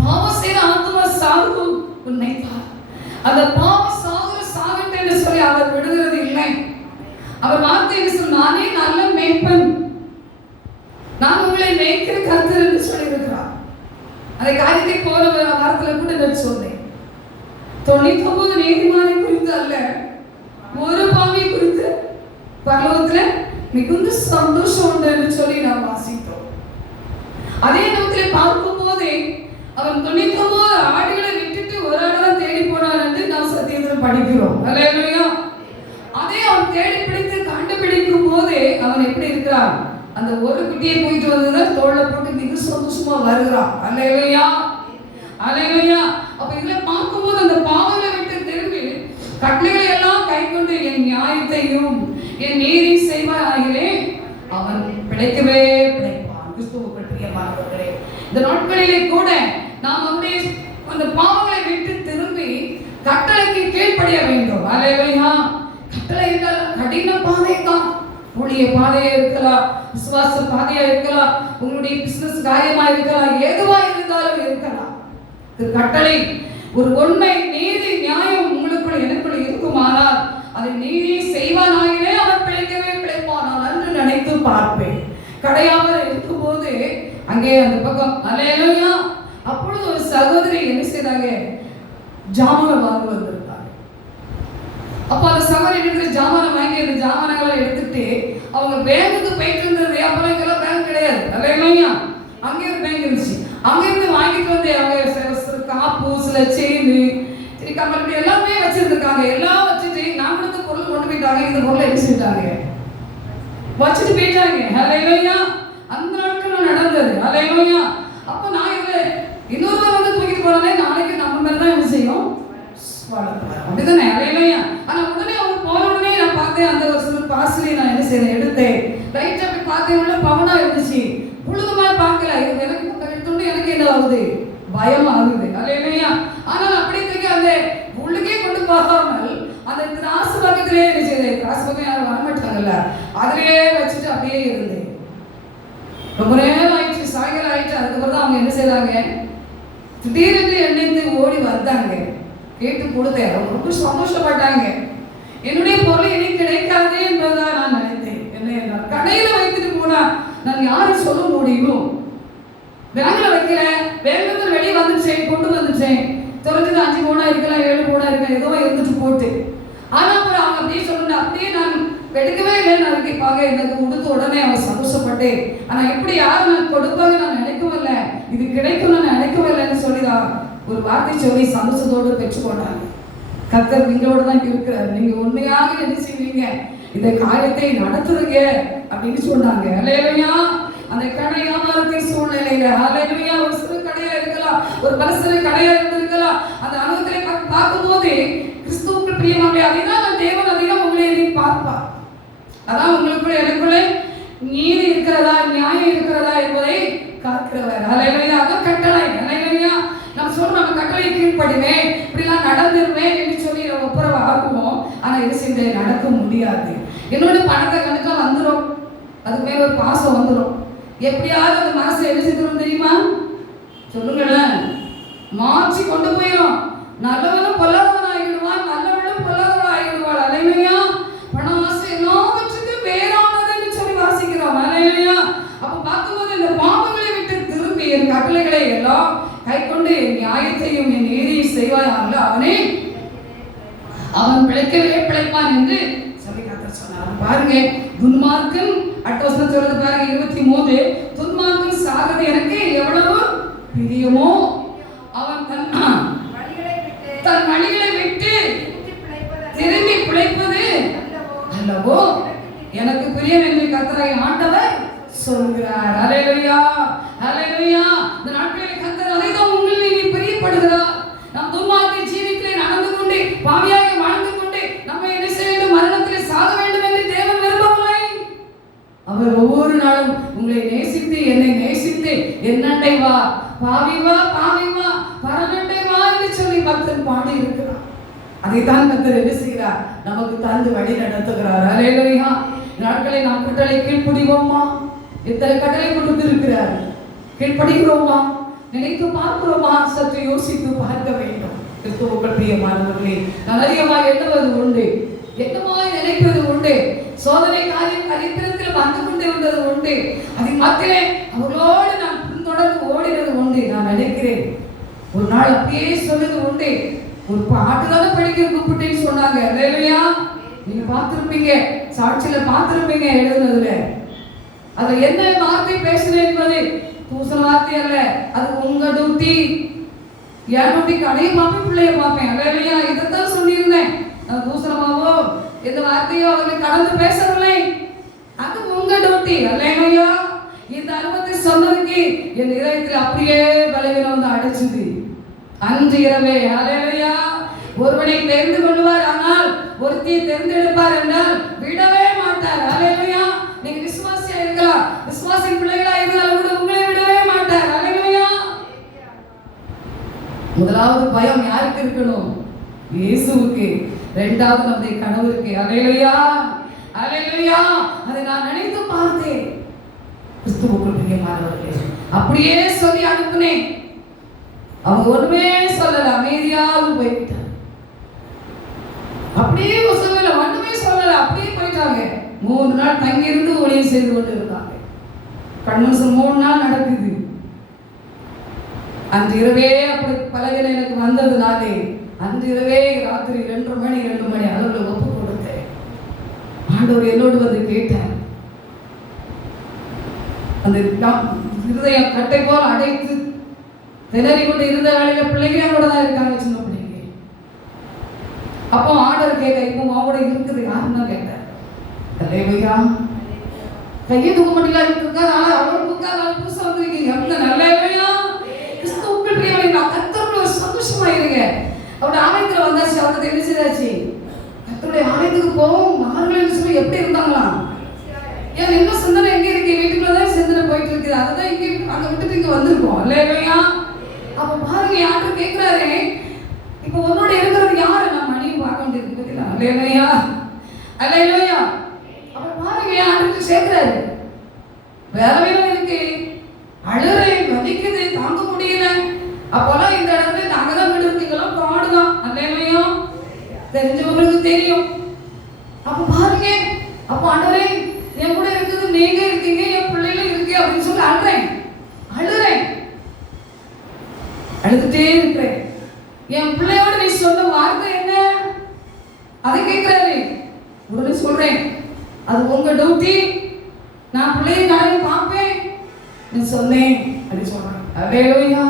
பாவம் செய்த ஆத்துமா சாகும் உன்னைத்தான். அந்த பாவம் சாகட்டும் என்று சொல்லி அவர் விடுகிறது இல்லை. அவர் வார்த்தை நானே நல்ல மேய்ப்பன், நான் உங்களை மேய்க்கிற கர்த்தர் என்று சொல்லி இருக்கிறார். அந்த காரியத்தை போன வாரத்தில் கூட நான் சொன்னேன். 99 நீதிமானை குறித்து அல்ல, ஒரு பாவி குறித்து பரலோகத்துல மிகுந்த சந்தோஷம் உண்டு என்று சொல்லி நாம் வாசித்தோம். அதே நேரத்தில் பார்க்கும் போதே அவன் 99 ஆடுகளை விட்டுட்டு ஒரு ஆடுதான் தேடி போனான் என்று நாம் சத்தியத்தில் படிக்கிறோம். அல்லேலூயா. அதே அவன் தேடி பிடித்து கண்டுபிடிக்கும் போதே அவன் எப்படி இருக்கிறான்? அந்த ஒரு குட்டியை போயிட்டு வந்ததுதான் தோளை போட்டு மிக சந்தோஷமா வருகிறான். அல்லேலூயா, அல்லேலூயா. அப்ப இதுல பார்க்கும்போது அந்த பாவங்களை விட்டு திரும்பி கட்டளைகளை எல்லாம் கைக்கொண்டு என் நியாயத்தையும் என் நீதி செய்வாயிலே அவன் பிழைக்கவே பிழைப்பான். கிறிஸ்துவுக்குள் பிரியமானவர்களே, இந்த நாட்களிலே கூட நாம் அவருடைய அந்த பாவங்களை விட்டு திரும்பி கட்டளைக்கு கீழ்ப்படிய வேண்டும். அல்லேலூயா. கட்டளை என்றால் கடின பாதை தான். ஊழிய பாதையா இருக்கலாம், விசுவாச பாதையா இருக்கலாம், உங்களுடைய பிசினஸ் காரியமா இருக்கலாம், எதுவா இருந்தாலும் இருக்கலாம். இது கட்டளை. ஒரு உண்மை, நீதி, நியாயம் உங்களுக்குள்ள எனக்குள்ள இருக்குமானால் அதை நீதி செய்வானாகிலே அவன் பிழைக்கவே பிழைப்பான் என்று நினைத்து பார்ப்பேன். கடையாமல் இருக்கும்போது அங்கே அந்த பக்கம் அல்லேலூயா. அப்பொழுது ஒரு சகோதரி என்ன செய்தாங்க? ஜாமான் வாங்க வந்திருந்தாங்க. அப்ப அந்த சகோதரி ஜாமான் வாங்கி அந்த ஜாமான்களை எடுத்துட்டு அவங்க பேங்குக்கு போயிட்டு இருந்தது. அப்புறம் இங்கெல்லாம் பேங்க் கிடையாது. அல்லேலூயா. அங்கே ஒரு பேங்க் இருந்துச்சு. அங்கிருந்து வாங்கிட்டு வந்து அவங்க காப்பு, சில செயின், சரி கம்பெனி எல்லாமே வச்சிருந்துருக்காங்க. எல்லாம் வச்சுட்டு நான் கொடுத்த பொருள் கொண்டு போயிட்டாங்க. இந்த பொருளை எப்படி செஞ்சாங்க? வச்சுட்டு போயிட்டாங்க. அல்லேலூயா. அந்த நாட்கள் நடந்தது. அல்லேலூயா. அப்ப நான் இதுல இன்னொரு வந்து தூக்கிட்டு போனாலே நாளைக்கு நம்ம மேல தான் என்ன செய்யும்? அப்படிதானே? அல்லேலூயா. ஆனா உடனே அவங்க போன உடனே நான் பார்த்தேன், அந்த ஒரு சில பார்சலை நான் என்ன செய்யறேன் எடுத்தேன். ரைட் அப்படி பார்த்தேன், உள்ள பவனா இருந்துச்சு. புழுதுமா பார்க்கல. இது எனக்கு எடுத்தோன்னு எனக்கு என்ன ஆகுது? பயம் ஆகுது. அல்லேலூயா. ஆனால் அப்படி தூக்கி அந்த உள்ளுக்கே கொண்டு போகாமல் அந்த திராசு பக்கத்திலே என்ன செய்தேன்? திராசு பக்கம் யாரும் வரமாட்டாங்கல்ல, அதிலே வச்சுட்டு அப்படியே இருந்தேன். ரொம்ப நேரம் ஆயிடுச்சு, சாயங்காலம் ஆயிடுச்சு. அதுக்கப்புறம் தான் அவங்க என்ன செய்றாங்க? திடீரென்று எண்ணெய்ந்து ஓடி வந்தாங்க. கேட்டு கொடுத்தேன். ரொம்ப சந்தோஷப்பட்டாங்க. என்னுடைய பொருள் இனி கிடைக்காது என்பதுதான் நான் நினைத்தேன். என்ன கடையில வைத்துட்டு போனா நான் யாரும் சொல்ல முடியும்? பேங்க்ல வைக்கிறேன், பேங்க்ல வெளியே வந்துச்சேன், கொண்டு வந்துச்சேன். தொடர்ந்து 5 போனா இருக்கலாம், 7 போனா இருக்கலாம், ஏதோ இருந்துட்டு போட்டு. ஆனா அப்புறம் அவங்க அப்படியே சொல்லணும், அப்படியே நான் எடுக்கவே இல்லை. நான் கேட்பாங்க, எனக்கு கொடுத்த உடனே அவன் சந்தோஷப்பட்டேன். ஆனா எப்படி யாரும் நான் கொடுப்பாங்க நான் நினைக்கவும் இல்லை, இது கிடைக்கும் நான் நினைக்கவும் இல்லைன்னு சொல்லிதான் ஒரு வார்த்தை சொல்லி சந்தோஷத்தோடு பெற்றுக்கொண்டாங்க. கர்த்தர் நீங்களோட தான் இருக்கிறார். நீங்க உண்மையாக என்ன செய்வீங்க? இந்த காரியத்தை நடத்துறீங்க அப்படின்னு சொன்னாங்க. அல்லேலூயா. அந்த கடை வியாபாரத்தை சூழ்நிலையில அல்லேலூயா. ஒரு சிறு கடையா இருக்கலாம், ஒரு பலசர கடையா இருந்திருக்கலாம். அந்த அனுபவத்தை பார்க்கும்போது கிறிஸ்துவுக்கு பிரியமானவர்களே, அதைதான் தேவன் அதைதான் உங்களை பார்ப்பார். அதான் உங்களுக்குள்ள எனக்குள்ள நீதி இருக்கிறதா, நியாயம் இருக்கிறதா என்பதை காக்கிறவர். அல்லேலூயா. அதான் கட்டளை. அல்லேலூயா. நம்ம சொல்றோம், நம்ம கட்டளை கீழ்ப்படிவேன், இப்படிலாம் நடந்துருவேன் என்று சொல்லி ஒப்புரவு ஆகுவோம். ஆனா இது செஞ்சு நடக்க முடியாது. என்னோட பணத்தை கணக்கா வந்துடும், அதுக்கு மேல ஒரு பாசம் வந்துடும். எப்படியாவது அந்த மனசை என்ன செய்யணும் தெரியுமா? சொல்லுங்களேன், மாற்றி கொண்டு போயிடும். நல்லவனும் பொல்லாதவன் ஆகிடுவான், நல்லவனும் பொல்லாதவன் ஆகிடுவாள். அல்லேலூயா. பணம் ஆசை எல்லாவற்றுக்கும் வேறானது என்று சொல்லி வாசிக்கிறோம். அல்லேலூயா. அப்ப பார்க்கும்போது இந்த பாவங்களை விட்டு திரும்பி என் கட்டளைகளை எல்லாம் கை கொண்டு என் நியாயத்தையும் என் நீதியை செய்வாயாங்க, அவன் பிழைக்கவே பிழைப்பான் என்று சொல்லி கர்த்தர் சொன்னார். பாருங்க, துன்மார்க்கன் அடுத்த வசனம் சொல்றது பாருங்க 23. துன்மார்க்கன் சாகிறது எனக்கு எவ்வளவு பிரியமோ, அவன் தன் வழிகளை விட்டு திரும்பி பிழைப்பது அல்லவோ எனக்கு பிரியம் என்று கர்த்தராகிய ஆண்டவர் சொல்கிறார். அல்லேலூயா. அல்லேலூயா. இந்த நாட்களில் கர்த்தர் அதைதான் உங்களில் பிரியப்படுகிறார். நாம் துன்மார்க்க ஜீவித்திலே நடந்து கொண்டு பாவியாக வாழ்ந்து கொண்டு நம்ம என்ன செய்ய வேண்டும்? மரணத்திலே சாக வேண்டும் என்று தேவன் விரும்பவில்லை. அவர் ஒவ்வொரு நாளும் உங்களை நேசித்து என்னை நேசித்து என்னண்டை வா, பாவி வா, பாவி வா, பரமண்டை வா என்று சொல்லி பக்தன் பாடி இருக்கிறார். அதைத்தான் கர்த்தர் என்ன செய்கிறார்? நமக்கு தந்து வழி நடத்துகிறார். அல்லேலூயா. நாட்களை நாம் கட்டளை கீழ்ப்படிவோமா? எத்தனை கட்டளை கொடுத்திருக்கிறார், கீழ்ப்படிகிறோமா? நினைத்து பார்க்கிறோமா? சற்று யோசித்து பார்க்க வேண்டும். கிறிஸ்துவுக்குள் பிரியமானவர்களே, நான் அதிகமாக எண்ணுவது உண்டு, என்னமாய் நினைப்பது உண்டு, சோதனை காரியம் கரித்திரத்தில் வந்து கொண்டு வந்தது உண்டு, அதில் மத்தியிலே அவர்களோடு நான் பின்தொடர்ந்து ஓடினது உண்டு. நான் நினைக்கிறேன் ஒரு நாள் அப்படியே சொன்னது உண்டு. ஒரு பாட்டுதானே படிக்க கூப்பிட்டேன்னு சொன்னாங்க. அல்லேலூயா. நீங்க பார்த்திருப்பீங்க, சாட்சியில பார்த்திருப்பீங்க எழுதுனதுல. அது என்ன வார்த்தை பேசுறேன் என்பது தூசண வார்த்தை அல்ல, அது உங்க டியூட்டி. என் டியூட்டி கடையை பார்ப்பேன், பிள்ளைய பார்ப்பேன். அல்லேலூயா. இதைத்தான் சொல்லியிருந்தேன். நான் தூசணமாவோ இந்த வார்த்தையோ அவர்கள் கடந்து பேசவில்லை, அது உங்க டியூட்டி. அல்லேலூயா. இந்த அனுபவத்தை சொன்னதுக்கு என் இதயத்தில் அப்படியே பலவீனம் வந்து அடைச்சுது அன்று இரவே. அல்லேலூயா. ஒருவனை தெரிந்து கொள்வார், ஆனால் ஒருத்தியை தேர்ந்தெடுப்பார் என்றால் விடவே மாட்டார். அல்லேலூயா. நீங்க விசுவாசியா இருக்கலாம், விசுவாசி பிள்ளைகளா இருந்தாலும் கூட உங்களை விடவே மாட்டார். அல்லேலூயா. முதலாவது பயம் யாருக்கு இருக்கணும்? இயேசுவுக்கு. இரண்டாவது நம்முடைய கணவருக்கு. அல்லேலூயா. அல்லேலூயா. அதை நான் நினைத்து பார்த்தேன். கிறிஸ்துவுக்குள் பிரியமானவர்களே, அப்படியே சொல்லி அனுப்புனேன். அவங்க ஒண்ணுமே சொல்லல, அமைதியாக போய்விட்டாங்க. அப்படியே சொல்லல, ஒண்ணுமே சொல்லல, அப்படியே போயிட்டாங்க. 3 நாள் தங்கி இருந்து ஊழியம் செய்து கொண்டு இருந்தாங்க. கன்வென்ஷன் 3 நாள் நடக்குது. அன்று இரவே அப்படி பலவினை எனக்கு வந்ததுனாலே அன்று இரவே ராத்திரி 2 மணி அளவில் ஒப்பு கொடுத்தேன். ஆண்டவர் என்னோடு வந்து கேட்டார். அந்த இருதயம் கட்டை போல் அடைத்து திணறி கொண்டு இருந்த வேலையில பிள்ளைகளோட தான் இருக்காங்க, சின்ன பிள்ளைங்க. அப்போ ஆண்டவர் கேட்க, இப்போ அவங்களோட இருக்குது யாருன்னு கேட்டார். அல்லேலூயா. கையை தூக்க மாட்டீங்களா இருக்காது, ஆனா அவரும் தூக்காது, புதுசா வந்திருக்கீங்க. அப்படின்னா நல்லேலூயா. கிறிஸ்துவுக்குள் பிரியமானவர்களே, கர்த்தருக்குள்ள ஒரு சந்தோஷமா இருங்க. அவருடைய ஆலயத்துல வந்தாச்சு, அவருக்கு என்ன செய்தாச்சு? கர்த்தருடைய ஆலயத்துக்கு போவோம் மாறுகள் சொல்லி எப்படி இருந்தாங்களாம்? ஏன் என்ன சிந்தனை எங்க இருக்கு? வீட்டுக்குள்ளதான் சிந்தனை போயிட்டு இருக்குது. அதுதான் இங்க அங்க விட்டுட்டு இங்க வந்திருக்கோம். அல்லேலூயா. அப்ப பாருங்க, யாரு கேட்கிறாரு, இப்ப உன்னோட இருக்கிறது யாரு? நான் மணியும் பார்க்க வேண்டியது பத்தில. அல்லேலூயா. அல்லேலூயா. அப்ப பாருங்க, யாருக்கு சேர்க்கிறாரு? வேலையில இருக்கு, அழுறை வலிக்குது, தாங்க முடியல. அப்போல்லாம் இந்த இடத்துல நாங்கதான் வீடு இருக்கீங்களா, பாடுதான். அல்லேலூயா. தெரிஞ்சவங்களுக்கு தெரியும். அப்ப பாருங்க, அப்ப ஆண்டவரே என் கூட இருக்குது, நீங்க இருக்கீங்க, என் பிள்ளைகளும் இருக்கு அப்படின்னு சொல்லி அழுறேன், அழுதுட்டே இருக்கிறேன். என் பிள்ளையோட நீ சொன்ன வார்த்தை என்ன? அதை கேட்கிறாரு. உடனே சொல்றேன், அது உங்க டியூட்டி, நான் பிள்ளையை நாளைக்கு பார்ப்பேன் நீ சொன்னேன் அப்படின்னு சொல்றேன். அல்லேலூயா.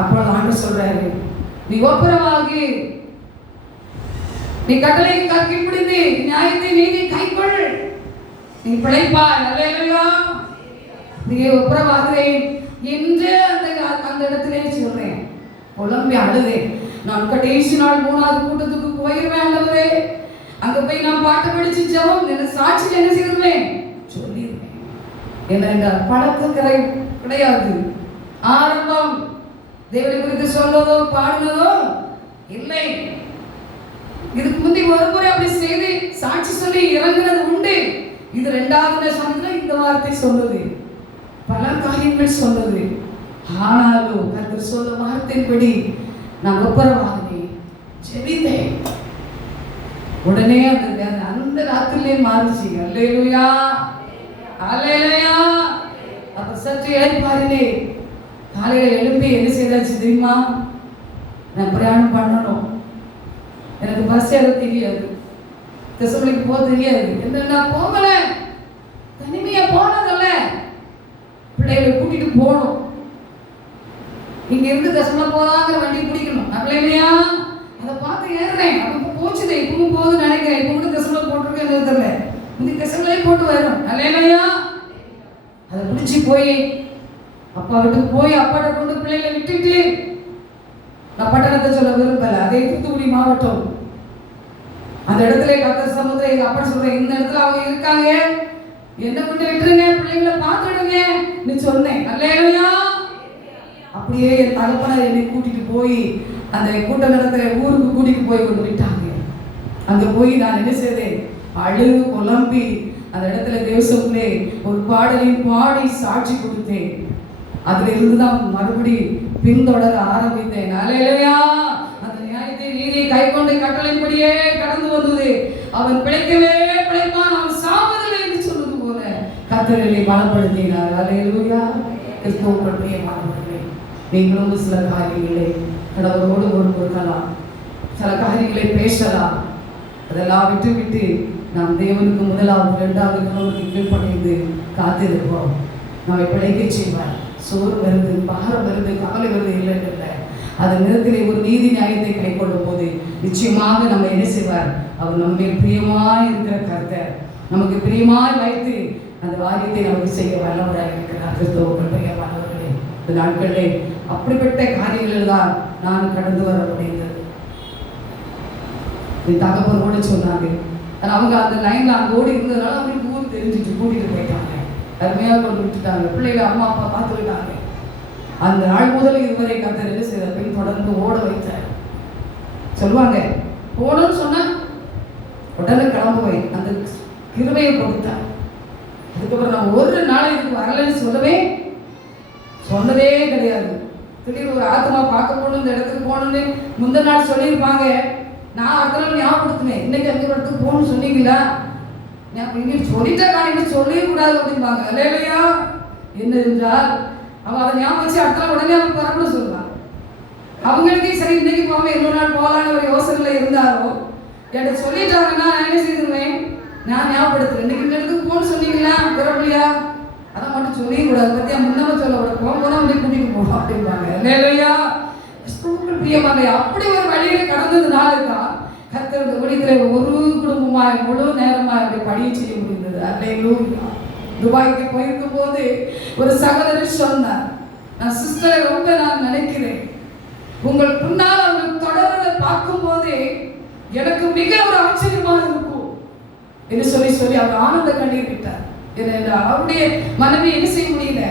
அப்பொழுது ஆண்டவர் சொல்றாரு, நீ ஒப்புரவாகி, நீ கட்டளை கீழ்ப்படிந்து நியாயத்தை நீதி கைக்கொள், நீ பிழைப்பாய். அல்லேலூயா. நீ ஒப்புரவாகிறேன் என்று அந்த இடத்திலே சொல்றேன். புலம்பி அழுதேன். நான் கடைசி நாள் 3வது கூட்டத்துக்கு போயிருவேன். ஆண்டவரே, அங்க போய் நான் பாட்டு படிச்சு ஜெபம் என்ன சாட்சி என்ன செய்வேன் சொல்லிடுவேன். என்ன பழக்கம் கிடையாது. ஆரம்பம் தேவனை குறித்து சொல்றதோ பாடுனதோ இல்லை. இதுக்கு முந்தி ஒரு முறை அப்படி செய்து சாட்சி சொல்லி இறங்குறது உண்டு. இது 2வது சமயத்துல இந்த வார்த்தை சொன்னது, பல காரியங்கள் சொன்னது. ஆனாலும் கர்த்தர் சொல்ல வார்த்தையின்படி நான் ஒப்புரவாகினேன், ஜெபித்தேன். உடனே அந்த ராத்திரிலே மாறிச்சு. அல்லேலூயா. அல்லேலூயா. அப்ப சற்று ஏற்பாரிலே காலையில எழுப்பி என்ன செய்தாச்சு தெரியுமா? நான் பிரயாணம் பண்ணணும், எனக்கு பஸ் ஏற தெரியாது, தெசமலைக்கு போக தெரியாது. என்ன போகல, தனிமையா போனதில்ல, பிள்ளைகளை கூட்டிட்டு போகணும். இங்க இருந்து தெசமலை போதாங்கிற வண்டி பிடிக்கணும். இல்லையா? அதை பார்த்து ஏறுறேன். அப்ப போச்சுதே, இப்பவும் போகுதுன்னு நினைக்கிறேன். இப்ப கூட தெசமலை போட்டிருக்கேன் தெரியல, இந்த தெசமலையே போட்டு வரும். இல்லையா? அதை பிடிச்சி போய் அப்பா வீட்டுக்கு போய் அப்பாட்ட கொண்டு பிள்ளைகளை விட்டுட்டு, நான் பட்டணத்தை சொல்ல விரும்பல, அதே தூத்துக்குடி மாவட்டம், அந்த இடத்துல கர்த்தர் சமுத்திரம் எங்க அப்பா சொல்றேன், இந்த இடத்துல அவங்க இருக்காங்க, என்ன கொண்டு விட்டுருங்க, பிள்ளைங்களை பார்த்துடுங்க நீ சொன்னேன். அல்லேலூயா. அப்படியே என் தகப்பனார் என்னை கூட்டிட்டு போய் அந்த கூட்ட நடத்துற ஊருக்கு கூட்டிட்டு போய் கொண்டு விட்டாங்க. அங்க போய் நான் என்ன செய்தேன், அழுது புலம்பி அந்த இடத்துல தேவசத்திலே ஒரு பாடலையும் பாடி சாட்சி கொடுத்தேன். அதுல இருந்துதான் மறுபடி பின்தொடர ஆரம்பித்தேன். அல்லேலூயா. அந்த நியாயத்தை நீதியை கை கொண்டு கட்டளைப்படியே கடந்து வந்தது. அவன் பிழைக்கவே பிழைப்பான், அவன் சாவதில்லை என்று சொன்னது போல கர்த்தரை பலப்படுத்தினார். அல்லேலூயா. கிறிஸ்துவுக்குள் பிரியமானவர்களே, நீங்களும் சில காரியங்களை கடவுளோடு கொடுக்கலாம், சில காரியங்களை பேசலாம். அதெல்லாம் விட்டு விட்டு நாம் தேவனுக்கு முதலாவது இரண்டாவது கடவுளுக்கு கீழ்ப்படைந்து காத்திருப்போம். நம்மை பிழைக்க செய்வார். சோறு வருது, பாரம் வருது, கவலை வருது இல்லை இல்லை, அது நேரத்திலே ஒரு நீதி நியாயத்தை கை கொள்ளும் போது நிச்சயமாக நம்ம என்ன செய்வார், அவர் நம்மை பிரியமாய் இருக்கிற கர்த்தர் நமக்கு பிரியமாய் வைத்து அந்த வாரியத்தை நமக்கு செய்ய வல்லவராக இருக்கிறார். கிறிஸ்துவுக்குள் பிரியமானவர்களே, இந்த நாட்களிலே அப்படிப்பட்ட காரியங்கள் தான் நான் கடந்து வர முடிந்தது. என் தகப்பனோட சொன்னாங்க, அவங்க அந்த லைன்ல அங்கே ஓடி இருந்ததுனால அவங்களுக்கு ஊர் தெரிஞ்சிட்டு கூட்டிட்டு போயிட்டாங்க. அருமையாக கொண்டு விட்டுட்டாங்க. பிள்ளைகளை அம்மா அப்பா பார்த்து விட்டாங்க. அந்த நாள் முதல் இதுவரை கர்த்தர் என்ன செய்தார், பின் தொடர்ந்து ஓட வைத்தார். சொல்லுவாங்க, போகணும்னு சொன்னா உடனே கிளம்புவேன், அந்த கிருபையை கொடுத்தார். அதுக்கப்புறம் நான் ஒரு நாள் இதுக்கு வரலன்னு சொன்னதே கிடையாது. திடீர்னு ஒரு ஆத்மா பார்க்க போகணும், இந்த இடத்துக்கு போகணுன்னு முந்தின நாள் சொல்லியிருப்பாங்க. நான் அடுத்த நாள் ஞாபகப்படுத்தினேன், இன்னைக்கு அந்த இடத்துக்கு போகணும்னு சொன்னீங்களா, இன்னைக்கு சொல்லிட்டா காரியம் சொல்லவே கூடாது அப்படிம்பாங்க. இல்லையா? என்ன என்றால் அவன் அதை ஞாபகம் வச்சு அடுத்த நாள் உடனே அவன் பரப்பட சொல்லுவான். அவங்களுக்கே சரி இன்னைக்கு போகாம இன்னொரு நாள் போகலான்னு ஒரு யோசனையில் இருந்தாரோ என்கிட்ட சொல்லிட்டாங்கன்னா நான் என்ன செய்திருவேன், நான் ஞாபகப்படுத்துறேன். இன்னைக்கு இந்த இடத்துக்கு போகணும்னு சொன்னீங்களா, பிறப்பிலையா, அதை மட்டும் சொல்லவே கூடாது. பத்தியா முன்னமே சொல்ல கூட போனா அப்படி கூட்டிட்டு போகணும் அப்படிம்பாங்க. இல்லையா? பிரியமாக அப்படி ஒரு வழியில கடந்ததுனால தான் கர்த்தருடைய ஊழியத்தில் ஒரு குடும்பமாய் முழு நேரமாய் அப்படி பணியை செய்ய முடிந்தது. அல்லேலூயா. துபாய்க்கு போயிருக்கும் போது ஒரு சகோதரர் சொன்னார், நான் சிஸ்டரை ரொம்ப நான் நினைக்கிறேன், உங்கள் பின்னால் அவங்க தொடர்ந்து பார்க்கும் போதே எனக்கு மிக ஒரு ஆச்சரியமா இருக்கும் என்று சொல்லி அவர் ஆனந்த கண்ணீர் விட்டார். அவருடைய மனைவி என்ன செய்ய முடியல,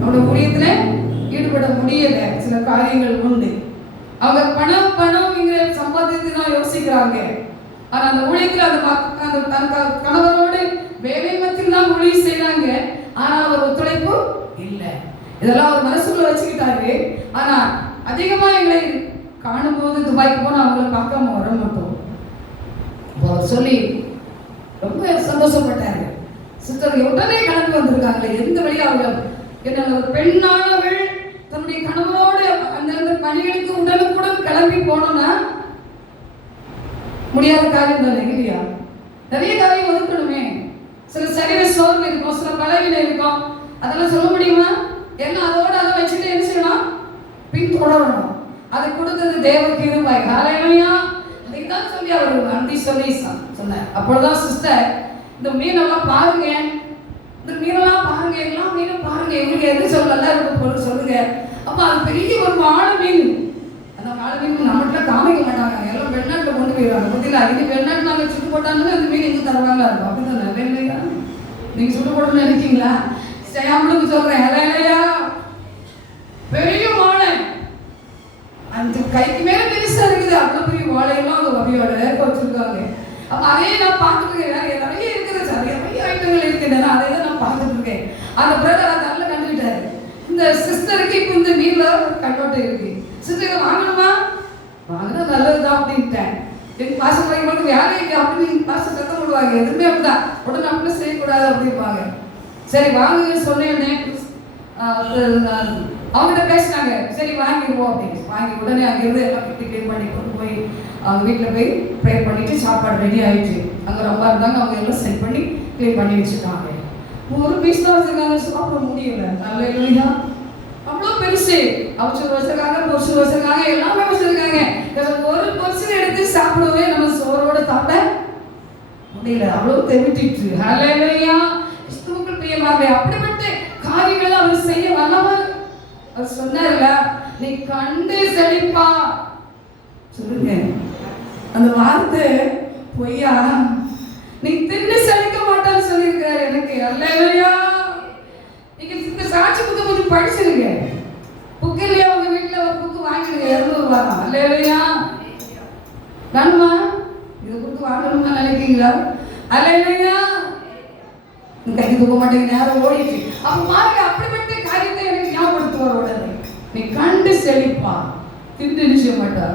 அவருடைய ஊழியத்துல ஈடுபட முடியல. சில காரியங்கள் உண்டு. அவங்க பணம்ங்கிற சம்பாதித்து தான் யோசிக்கிறாங்க. ஆனா அந்த ஊழியத்தில் அந்த கணவரோடு வேலை மத்தியில் தான் ஊழியம் செய்யறாங்க. ஆனா அவர் ஒத்துழைப்பு இல்லை. இதெல்லாம் அவர் மனசுக்குள்ள வச்சுக்கிட்டாரு. ஆனா அதிகமா எங்களை காணும்போது துபாய்க்கு போனா அவங்களை பார்க்காம வர மாட்டோம். அவர் சொல்லி ரொம்ப சந்தோஷப்பட்டாரு. சிஸ்டர் உடனே கிளம்பி வந்திருக்காங்களே, எந்த வழியா அவர்கள் என்ன ஒரு பெண்ணானவள் தன்னுடைய கணவரோடு அந்த பணிகளுக்கு உடனுக்குடன் கிளம்பி போனோம்னா முடியாத காரியம் தானே இல்லையா? நிறைய காரியம் ஒதுக்கணுமே. சில சரீர சோர்வு இருக்கும், சில பலவீனம் இருக்கும், அதெல்லாம் சொல்ல முடியுமா? எல்லாம் அதோட அதை வச்சுட்டு என்ன செய்யணும், பின் தொடரணும். அதை கொடுத்தது தேவ கிருபை. ஹல்லேலூயா. அதைத்தான் சொல்லி அவர் நன்றி சொல்லி சொன்னார். அப்பொழுதுதான் சிஸ்டர், இந்த மீனெல்லாம் பாருங்க, இந்த மீனெல்லாம் பாருங்க, எல்லா மீனும் பாருங்க, எங்களுக்கு எது சொல்லல இருக்கு சொல்லுங்க. அப்ப அது பெரிய ஒரு வாழை மீன். அந்த வாழை மீன் நம்மகிட்ட காமிக்க மாட்டாங்க, எல்லாம் வெளிநாட்டில் கொண்டு போயிடுவாங்க. பத்தியில இது வெளிநாட்டு நாங்கள் சுட்டு போட்டாங்கன்னா அந்த மீன் எங்க தரவாங்க இருக்கும். அப்படிதான் இல்லையா? நீங்க சுட்டு போடணும்னு நினைக்கீங்களா? செய்யாமலுக்கு சொல்றேன். இல்லையா? பெரிய வாழை, அந்த கைக்கு மேல பெருசா இருக்குது. அவ்வளவு பெரிய வாழையெல்லாம் அந்த வகையோட வச்சிருக்காங்க. அப்ப அதையே நான் பார்த்துட்டு இருக்கேன். நிறைய இருக்குது, நிறைய ஐட்டங்கள் இருக்குதுன்னா அதை தான் நான் பார்த்துட்டு இருக்கேன். அந்த பிரதர் அதை நல்ல கண்டுகிட்டாரு. இந்த சிஸ்டருக்கு இப்போ இந்த மீன்ல கண்ணோட்டம் இருக்கு. சிஸ்டருக்கு வாங்கணுமா, வாங்கினா நல்லதுதான் அப்படின்ட்டேன். எங்க பாசம் வைக்கும்போது வேலை இல்லை அப்படின்னு பாசம் சத்தம் போடுவாங்க. எதுவுமே அப்படிதான், உடனே அப்படிலாம் செய்யக்கூடாது அப்படிம்பாங்க. சரி வாங்க சொன்னேன்னே அவங்ககிட்ட பேசினாங்க. சரி வாங்கிடுவோம் அப்படின்னு வாங்கி உடனே அங்கிருந்து எல்லாம் கிட்ட க்ளீன் பண்ணி கொண்டு போய் அவங்க வீட்டில் போய் ப்ரே பண்ணிட்டு சாப்பாடு ரெடி ஆயிடுச்சு. அங்கே ரொம்ப இருந்தாங்க, அவங்க எல்லாம் செட் பண்ணி க்ளீன் பண்ணி வச்சுருக்காங்க. ஒரு பீஸ் தான் வச்சுருக்காங்க, சாப்பிட முடியல. நல்ல அவ்வளோ பெருசு அவசரம் வச்சிருக்காங்க, பொரிசு வச்சிருக்காங்க, எல்லாமே வச்சிருக்காங்க. ஒரு பொரிசு எடுத்து சாப்பிடவே நம்ம சோறோட சாப்பிட முடியல, அவ்வளோ தெவிட்டிட்டு. ஹல்லேலூயா. கிறிஸ்துவுக்குள் பிரியமானவர்களே, அப்படிப்பட்ட காரியங்களை அவர் செய்ய வல்லவர். அவர் சொன்னார்ல, நீ கண்டு செழிப்பா. சொல்லுங்க அந்த வார்த்தை பொய்யா? நீ தின்னு செழிக்க மாட்டான்னு சொல்லியிருக்கிறார் எனக்கு. அல்லேலூயா. நீங்க இந்த சாட்சி புக்கு கொஞ்சம் படிச்சிருங்க. புக்கு இல்லையா உங்க வீட்டுல ஒரு புக்கு வாங்கிடுங்க, 200 ரூபாய் தான். அல்லேலூயா. வேணுமா? இது புக்கு வாங்கணும்னு நினைக்கிறீங்களா? அல்லேலூயா. கைக்கு தூக்க மாட்டேங்க, நேரம் ஓடிச்சு. அப்ப பாருங்க, அப்படிப்பட்ட காரியத்தை எனக்கு ஞாபகப்படுத்துவார் உடனே. நீ கண்டு செழிப்பா, திண்டு நிச்சய மாட்டா.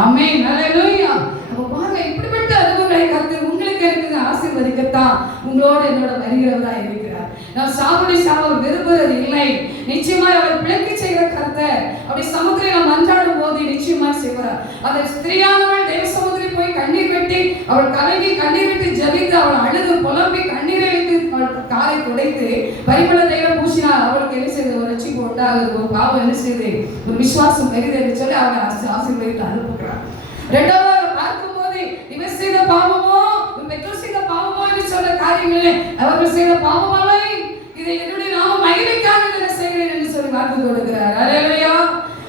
ஆமென். அல்லேலூயா. அப்ப பாருங்க, இப்படிப்பட்ட அனுபவங்களை கர்த்தர் உங்களுக்கு எனக்கு ஆசீர்வதிக்கத்தான் உங்களோட என்னோட வருகிறவரா இருக்கிறார். நான் சாவுடி சாவ விரும்புறது இல்லை. நிச்சயமாய் அவர் பிழைக்க செய்கிற கர்த்தர். அப்படி சமுத்திரம் நாம் மன்றாடும் போது நிச்சயமாய் செய்வார். அந்த ஸ்திரீயானவள் தேவ சமுத்திரம் போய் கண்ணீர் வெட்டி அவள் கலங்கி கண்ணீர் விட்டு ஜெபித்து அவள் அழுது புலம்பி கண்ணீரை வைத்து அவள் காலை துடைத்து பரிமள தைலம் பூசினாள். அவளுக்கு என்ன செய்து ஒரு ரட்சிப்பு உண்டாகுது, ஒரு பாவம் என்ன செய்து ஒரு விசுவாசம் பெரிது என்று சொல்லி அவளை ஆசீர்வதித்து அனுப்புகிறார். இரண்டாவது பார்க்கும்போது இவர் செய்த பாவமோ பெற்றோர் செய்த பாவமோ என்று சொன்ன காரியங்களே அவர்கள் செய்த பாவம் அல்ல, இதை என்னுடைய நாம மகிமைக்காக நான் செய்கிறேன் என்று சொல்லி வாக்கு கொடுக்கிறார். அல்லேலூயா.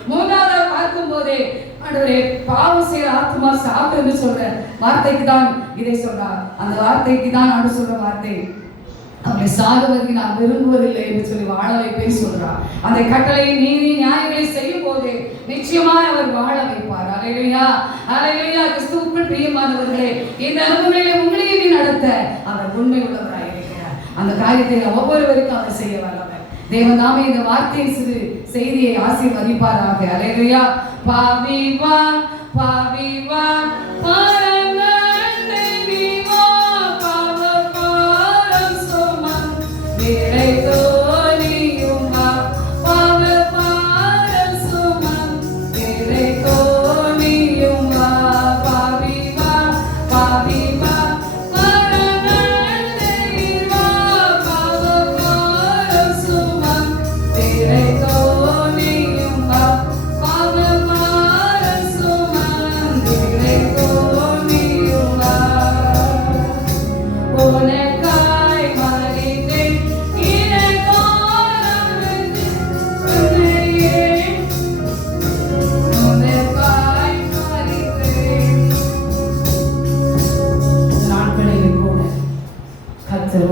மூன்றாவது பார்க்கும்போது ஆண்டவரே பாவம் செய்கிற ஆத்மா சாவு என்று சொல்ற வார்த்தைக்கு தான் இதை சொல்றார். அந்த வார்த்தைக்கு தான் ஆண்டு சொல்ற வார்த்தை, அவரை சாகுவதற்கு நான் விரும்புவதில்லை என்று சொல்லி வாழ வைப்பேன் சொல்றார். அந்த கட்டளை நீதி நியாயங்களை செய்யும் போது நிச்சயமாய் அவர் வாழ வைப்பார். அல்லேலூயா. அல்லேலூயா. கிறிஸ்துவுக்குள் பிரியமானவர்களே, இந்த அனுபவங்களை உங்களையும் நடத்த அவர் உண்மை உள்ளவராய் இருக்கிறார். அந்த காரியத்தை ஒவ்வொருவருக்கும் அவர் செய்ய வல்லவர். தேவன் தாமே இந்த வார்த்தையின் சிறு செய்தியை ஆசீர்வதிப்பாராக. அல்லேலூயா. பாவிவான் பாவிவான்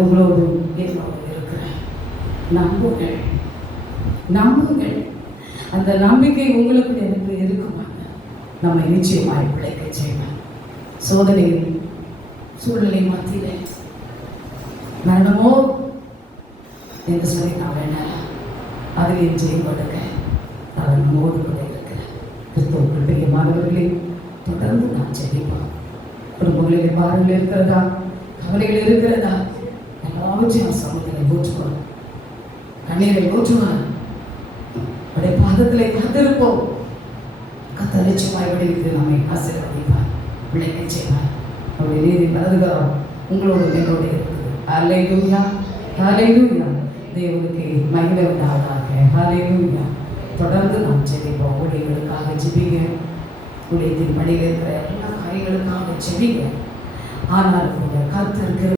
உங்களோடு என்னோடு இருக்கிறேன். நம்புங்கள், நம்புங்கள். அந்த நம்பிக்கை உங்களுக்கு எனக்கு இருக்குமாங்க நம்மை நிச்சயமாய் பிழைக்க செய்வேன். சோதனையில் சூழ்நிலை மத்தியிலே மரணமோ என்று சொல்லி நான் வேண்டாம், அதில் என் ஜெயம் கொடுக்க அவர் நம்மோடு கூட இருக்கிறேன். கிறிஸ்துவுக்குள் பிரியமானவர்களே, தொடர்ந்து நான் ஜெயிப்போம். குடும்பங்களிலே பாருங்கள் இருக்கிறதா, கவலைகள் இருக்கிறதா, எல்லாவற்றையும் சமூகத்திலே ஊற்றுவோம், கண்ணீரை ஊற்றுவான், அவருடைய பாதத்திலே காத்திருப்போம். கர்த்தர் நிச்சயமாய் விடுவித்து நம்மை ஆசீர்வதிப்பார், விளைக்க செய்வார். அவருடைய நீதி வலதுகரம் உங்களோடு என்னோடு இருக்குது. அல்லேலூயா. அல்லேலூயா. தேவனுக்கு மகிமை உண்டாவதாக. அல்லேலூயா. தொடர்ந்து நாம் ஜெபிப்போம். ஊழியர்களுக்காக ஜெபிங்க, ஊழியத்தின் பணியில் இருக்கிற எல்லா காரியங்களுக்காக ஜெபிங்க. ஆனால் கர்த்தருக்கு